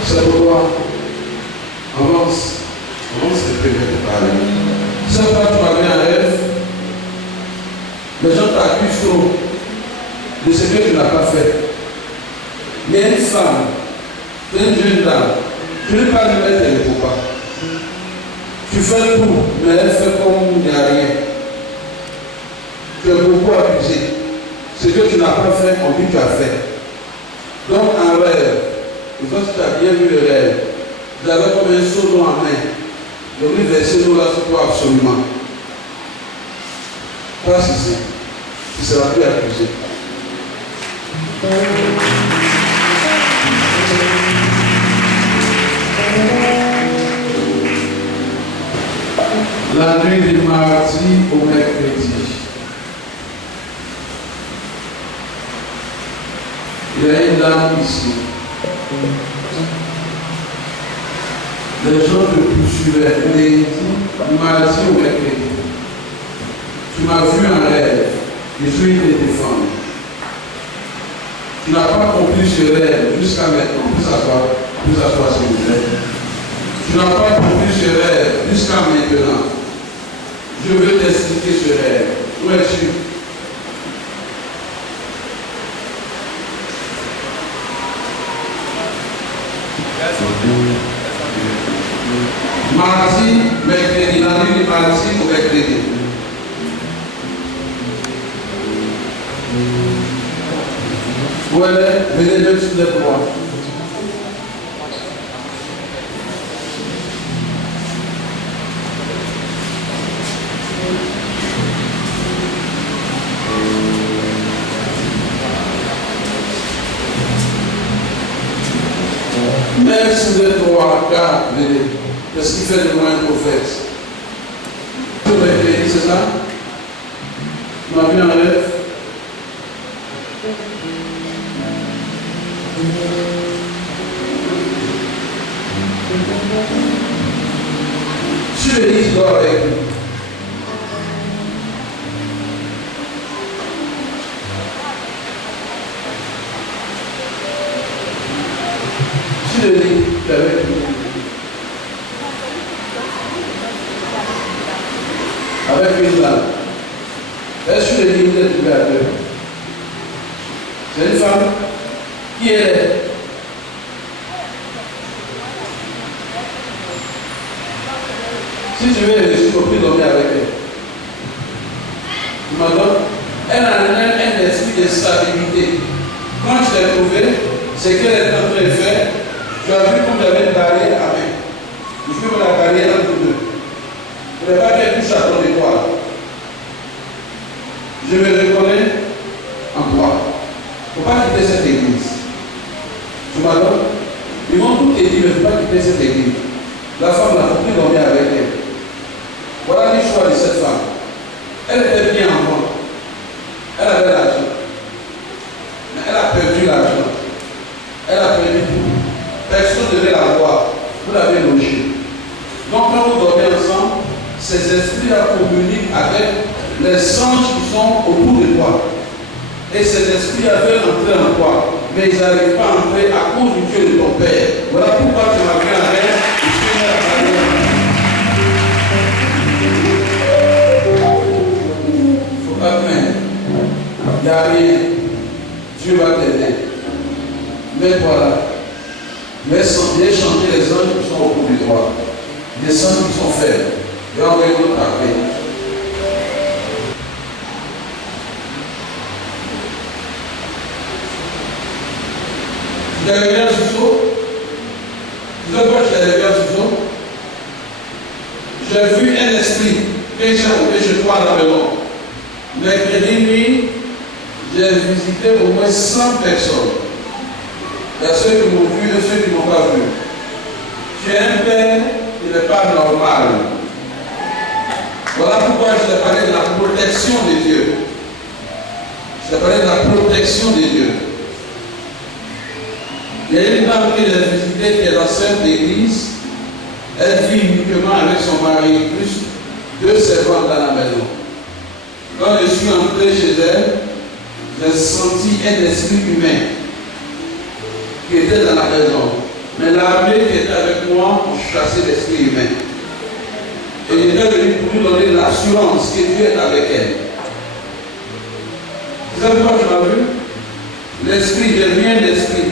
c'est pourquoi avance et préviens de parler. Ça va, tu m'as vu un rêve, les gens t'accusent trop de ce que tu n'as pas fait. Il y a une femme, une jeune dame, tu ne peux pas lui mettre les faut pas. Tu fais tout, mais elle fait comme il n'y a rien. Tu es beaucoup accusé. Ce que tu n'as pas fait, on dit que tu as fait. Donc un rêve, une fois que tu as bien vu le rêve, vous avez comme un seau d'eau en main. Donc lui verser l'eau là sur toi absolument. Passe ici. Tu ne seras plus accusé. La nuit du mardi au mercredi. Il y a une dame ici. Les gens te poursuivaient lundi, mardi ou mercredi. Tu m'as vu un rêve, je suis te défendre. Tu n'as pas compris ce rêve jusqu'à maintenant. Plus à s'il vous plaît. Tu n'as pas compris ce rêve jusqu'à maintenant. Je veux t'expliquer ce rêve. Où es-tu? Mardi, mercredi, la nuit du mardi au mercredi. Où elle est? Venez même sur les bras. Même si vous êtes droit, car, venez. Qu'est-ce qui fait de moi un prophète? Tu m'as c'est ça? Tu m'as vu un rêve? Tu le dis, tu dors avec lui. Tu le dis, tu es avec lui. Avec une dame. Est-ce que le livre est trouvé à deux? C'est une femme. Qui elle est? Si tu veux réussir, il faut plus dormir avec elle. Tu m'entends? Elle a un esprit de stabilité. Quand je l'ai trouvé, c'est qu'elle est en train de faire. Tu as vu comme j'avais une barrière à main. Je peux mettre la barrière entre deux. Je ne veux pas qu'elle touche à ton étoile. Je me reconnais en toi. Il ne faut pas quitter cette église. Tu m'entends? Ils vont tout te dire, mais il ne faut pas quitter cette église. La femme n'a pas pu dormir avec elle. Voilà les choix de cette femme. Elle était bien en moi. Elle avait l'argent. Mais elle a perdu l'argent. Elle a perdu tout. Personne ne devait la voir. Vous l'avez logée. Donc quand vous dormez ensemble, ces esprits-là communiquent avec les anges qui sont autour de toi. Et ces esprits veulent entrer en toi. Mais ils n'arrivent pas à entrer à cause du Dieu de ton Père. Voilà pourquoi tu m'as vu en rêve. Il ne faut pas craindre. Il n'y a rien. Dieu va t'aider. Mets-toi là. Viens chanter les anges qui sont autour de toi. Les anges qui sont faibles. Et envoyer notre appel. Tu t'es réveillé en sursaut? Tu sais quoi, tu t'es réveillé en sursaut? J'ai vu un esprit que j'ai envoyé chez toi à la maison. Mercredi nuit, j'ai visité au moins 100 personnes. Il y a ceux qui m'ont vu et ceux qui ne m'ont pas vu. Tu es un père qui n'est pas normal. Voilà pourquoi je t'ai parlé de la protection de Dieu. Je t'ai parlé de la protection de Dieu. Il y a une dame qui est visitée, qui est la sœur d'église. Elle vit uniquement avec son mari, plus 2 servantes dans la maison. Quand je suis entré chez elle, j'ai senti un esprit humain qui était dans la maison. Mais l'armée qui était avec moi ont chassé l'esprit humain. Et il est venu pour nous donner l'assurance que Dieu est avec elle. Vous savez quoi je m'ai vu? L'esprit, j'ai vu un esprit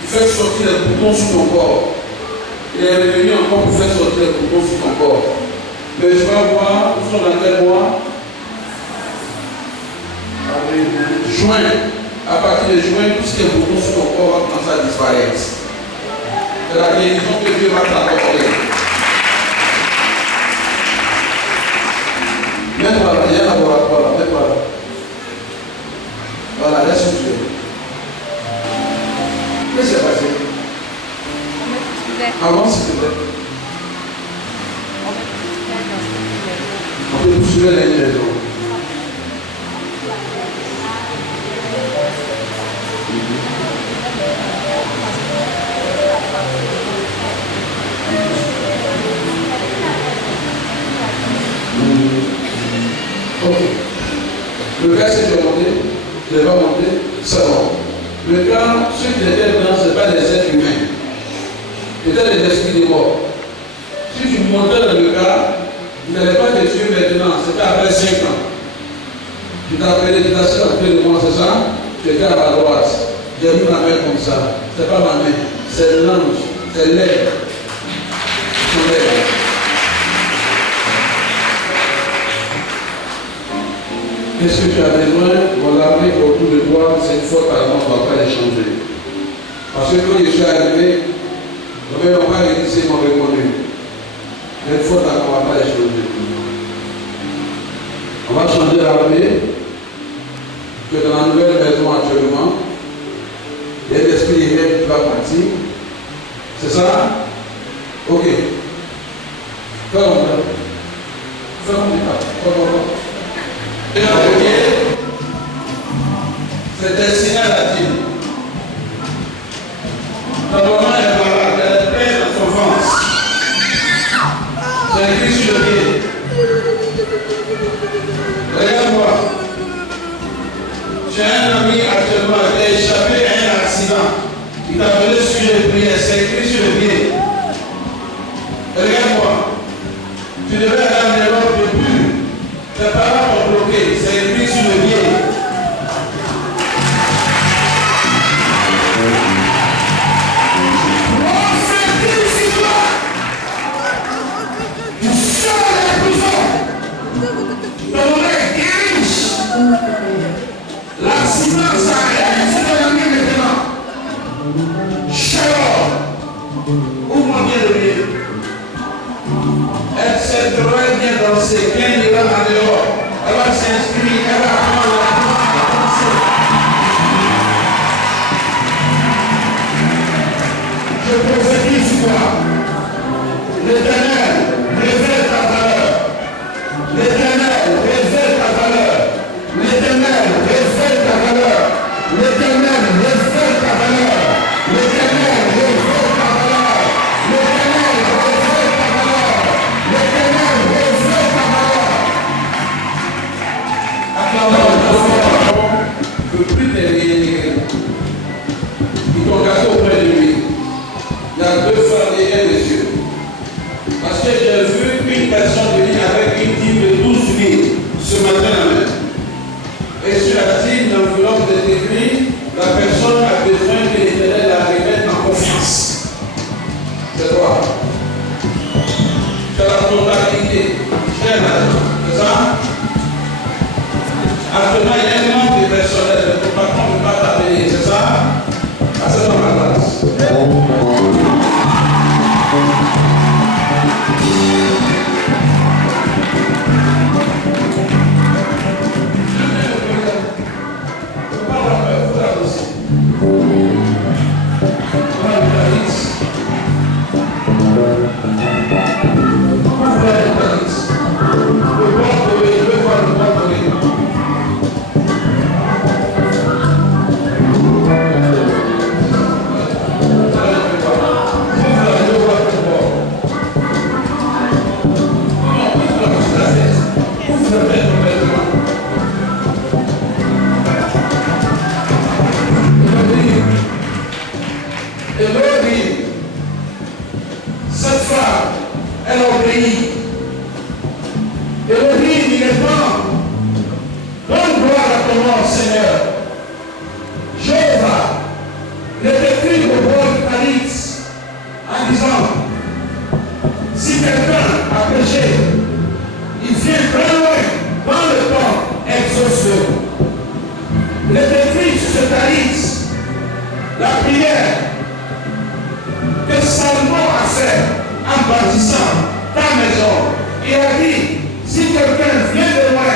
qui fait sortir les boutons sur ton corps. Il est revenu encore pour faire sortir les boutons sur ton corps. Mais je vais voir, nous sommes dans quel mois? Juin. À partir de juin, tout ce qui est boutons sur ton corps va commencer à disparaître. C'est la guérison que Dieu va t'accorder. Mets-toi là, il y a un laboratoire là, mets-toi là. Voilà, laisse Dieu. Qu'est-ce qui s'est passé? Avant, s'il te plaît. On peut bousculer les maisons. Ok. Le gars, c'est de monter, je vais monter, c'est bon. Le gars, ceux qui étaient dedans, ce n'est pas des êtres humains. C'était des esprits de mort. Si tu montais dans le gars, vous n'allez pas te tuer maintenant, c'était après 5 ans. Tu t'as appelé, tu t'as assis à côté de moi, c'est ça? Tu étais à ma droite. J'ai mis ma main comme ça. Ce n'est pas ma main, c'est l'ange, c'est l'air. Son air. Qu'est-ce que tu as besoin? Mon armée autour de toi, cette fois par exemple, on ne va pas les changer. Parce que quand je suis arrivé, on va pas l'église, ils m'ont reconnu. Mais une fois par exemple, on ne va pas les changer. On va changer l'armée, que dans la nouvelle maison actuellement, il y a l'esprit humain qui va partir. C'est ça? Ok. Fais comme ça. Fais comme ça. Et le premier, c'est destiné à la Bible. Ta maman est malade, elle est pleine dans son ventre. C'est écrit sur le pied. Regarde-moi. J'ai un ami actuellement qui a échappé à un accident. Il t'a appelé sur les prières, c'est écrit sur le pied. Regarde-moi. Tu devais aller à la maison depuis. Tes parents t'ont bloqué, c'est écrit sur le pied. Tu sors de la prison. Ton oreille est riche. L'accident s'arrête sur ton ami maintenant. Shalom. Ouvre-moi bien le pied. Elle s'est très bien dansée, bien ira en dehors. Elle va s'inscrire, elle va apprendre à danser. Je prophétise sur toi. L'Éternel révèle ta valeur. L'Éternel révèle ta valeur. L'Éternel révèle ta valeur. L'Éternel révèle ta valeur. L'Éternel révèle ta valeur. L'Éternel révèle ta valeur. L'Éternel révèle ta valeur. les défis se talisent. La prière que Salomon a fait en bâtissant ta maison, il a dit, si quelqu'un vient de loin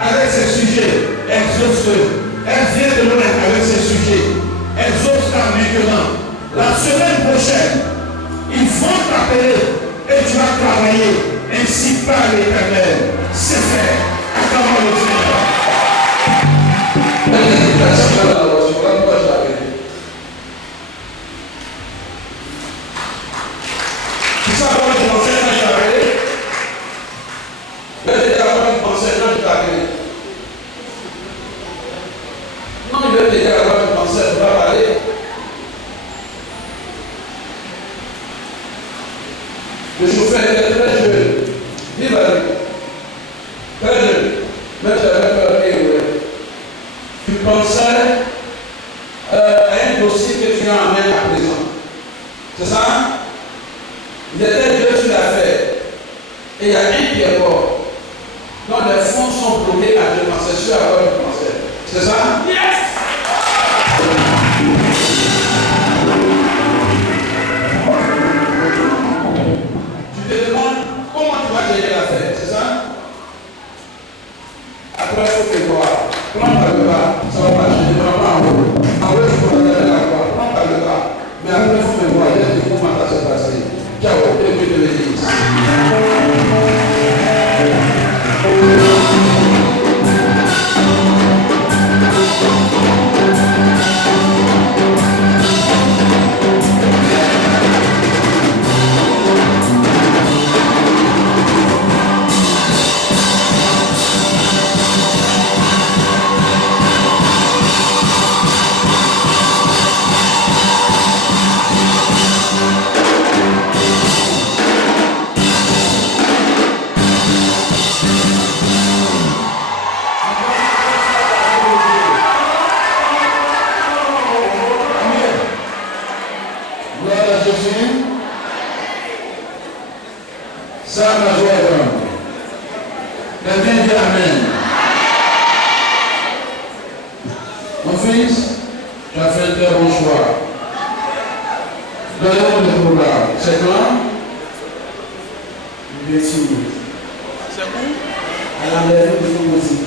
avec ses sujets, exauce-le. Elle vient de loin avec ses sujets, exauce-la maintenant. La semaine prochaine, ils vont t'appeler et tu vas travailler. Ainsi par l'Éternel. C'est fait. Acclamons le Seigneur. Tu sais comment je pensais quand je t'ai appelé? Je vais te dire comment je pensais quand je t'ai appelé. Non, je vais te dire comment je pensais, je vais parler. Le chauffeur était très jeune. Vive la vie. Très jeune. Même si j'avais peur et tu pensais à un dossier que tu as en main à présent. C'est ça? Il était deux sur l'affaire. Et il y a un qui est mort. Donc les fonds sont bloqués à deux pensées. C'est sûr à quoi je pensais. C'est ça? Yes! Tu te demandes comment tu vas gérer l'affaire. C'est ça? Après, il faut te voir. Prends par le bas. Ça va marcher. Ne prends pas en haut. En haut, il faut regarder la croix. Prends par le bas. Mais après, il faut me voir. Je dis comment ça s'est passé. Ciao. Et puis de l'église. Ça, ma joie est grande. Quelqu'un dit Amen. Mon fils, tu as fait un très bon choix. Donnez-moi le programme. C'est quoi? C'est où? À la maison de vous aussi.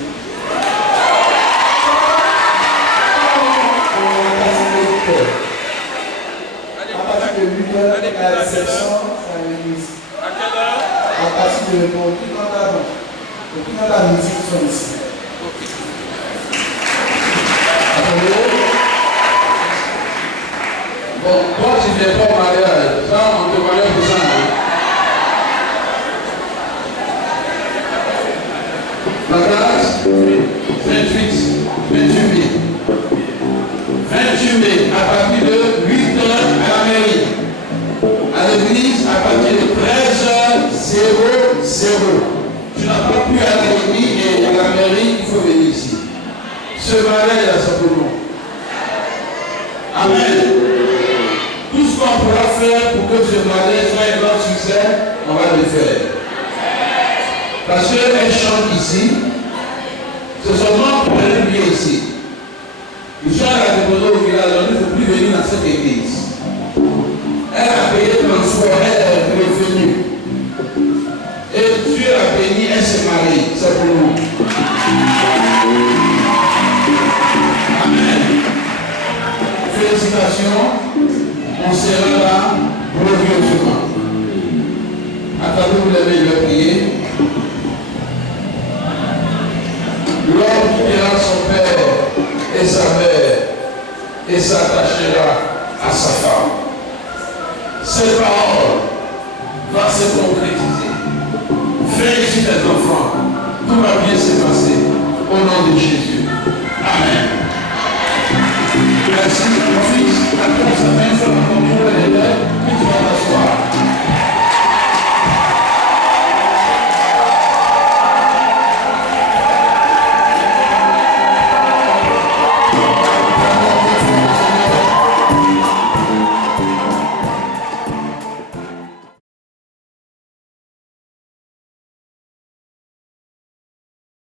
À partir de 8h, la réception, ça l'église. À partir de toute la musique sont ici. Attendez. Bon, toi, tu ne viens pas au mariage. Ça, on te mariage pour ça. La classe, 28 mai. 28 mai, à partir de 8h à la mairie. À l'église, à partir de 13h00. Tu n'as pas pu aller à l'église et à la mairie, il faut venir ici. Ce mariage là, c'est pour nous. Amen. Tout ce qu'on pourra faire pour que ce mariage soit un grand succès, on va le faire. Parce qu'elle chante ici, c'est seulement pour aller prier ici. Il chante à la déposée au village, il ne faut plus venir dans cette église. Elle a payé le transport, elle est revenue. Et Dieu a béni, elle s'est mariée, c'est pour nous. Amen. Félicitations, on sera là glorieusement. Attendez-vous lever, je vais prier. L'homme quittera son père et sa mère et s'attachera à sa femme. Cette parole va se concrétiser. Fais ici tes enfants. Tout va bien se passer. Au nom de Jésus. Amen.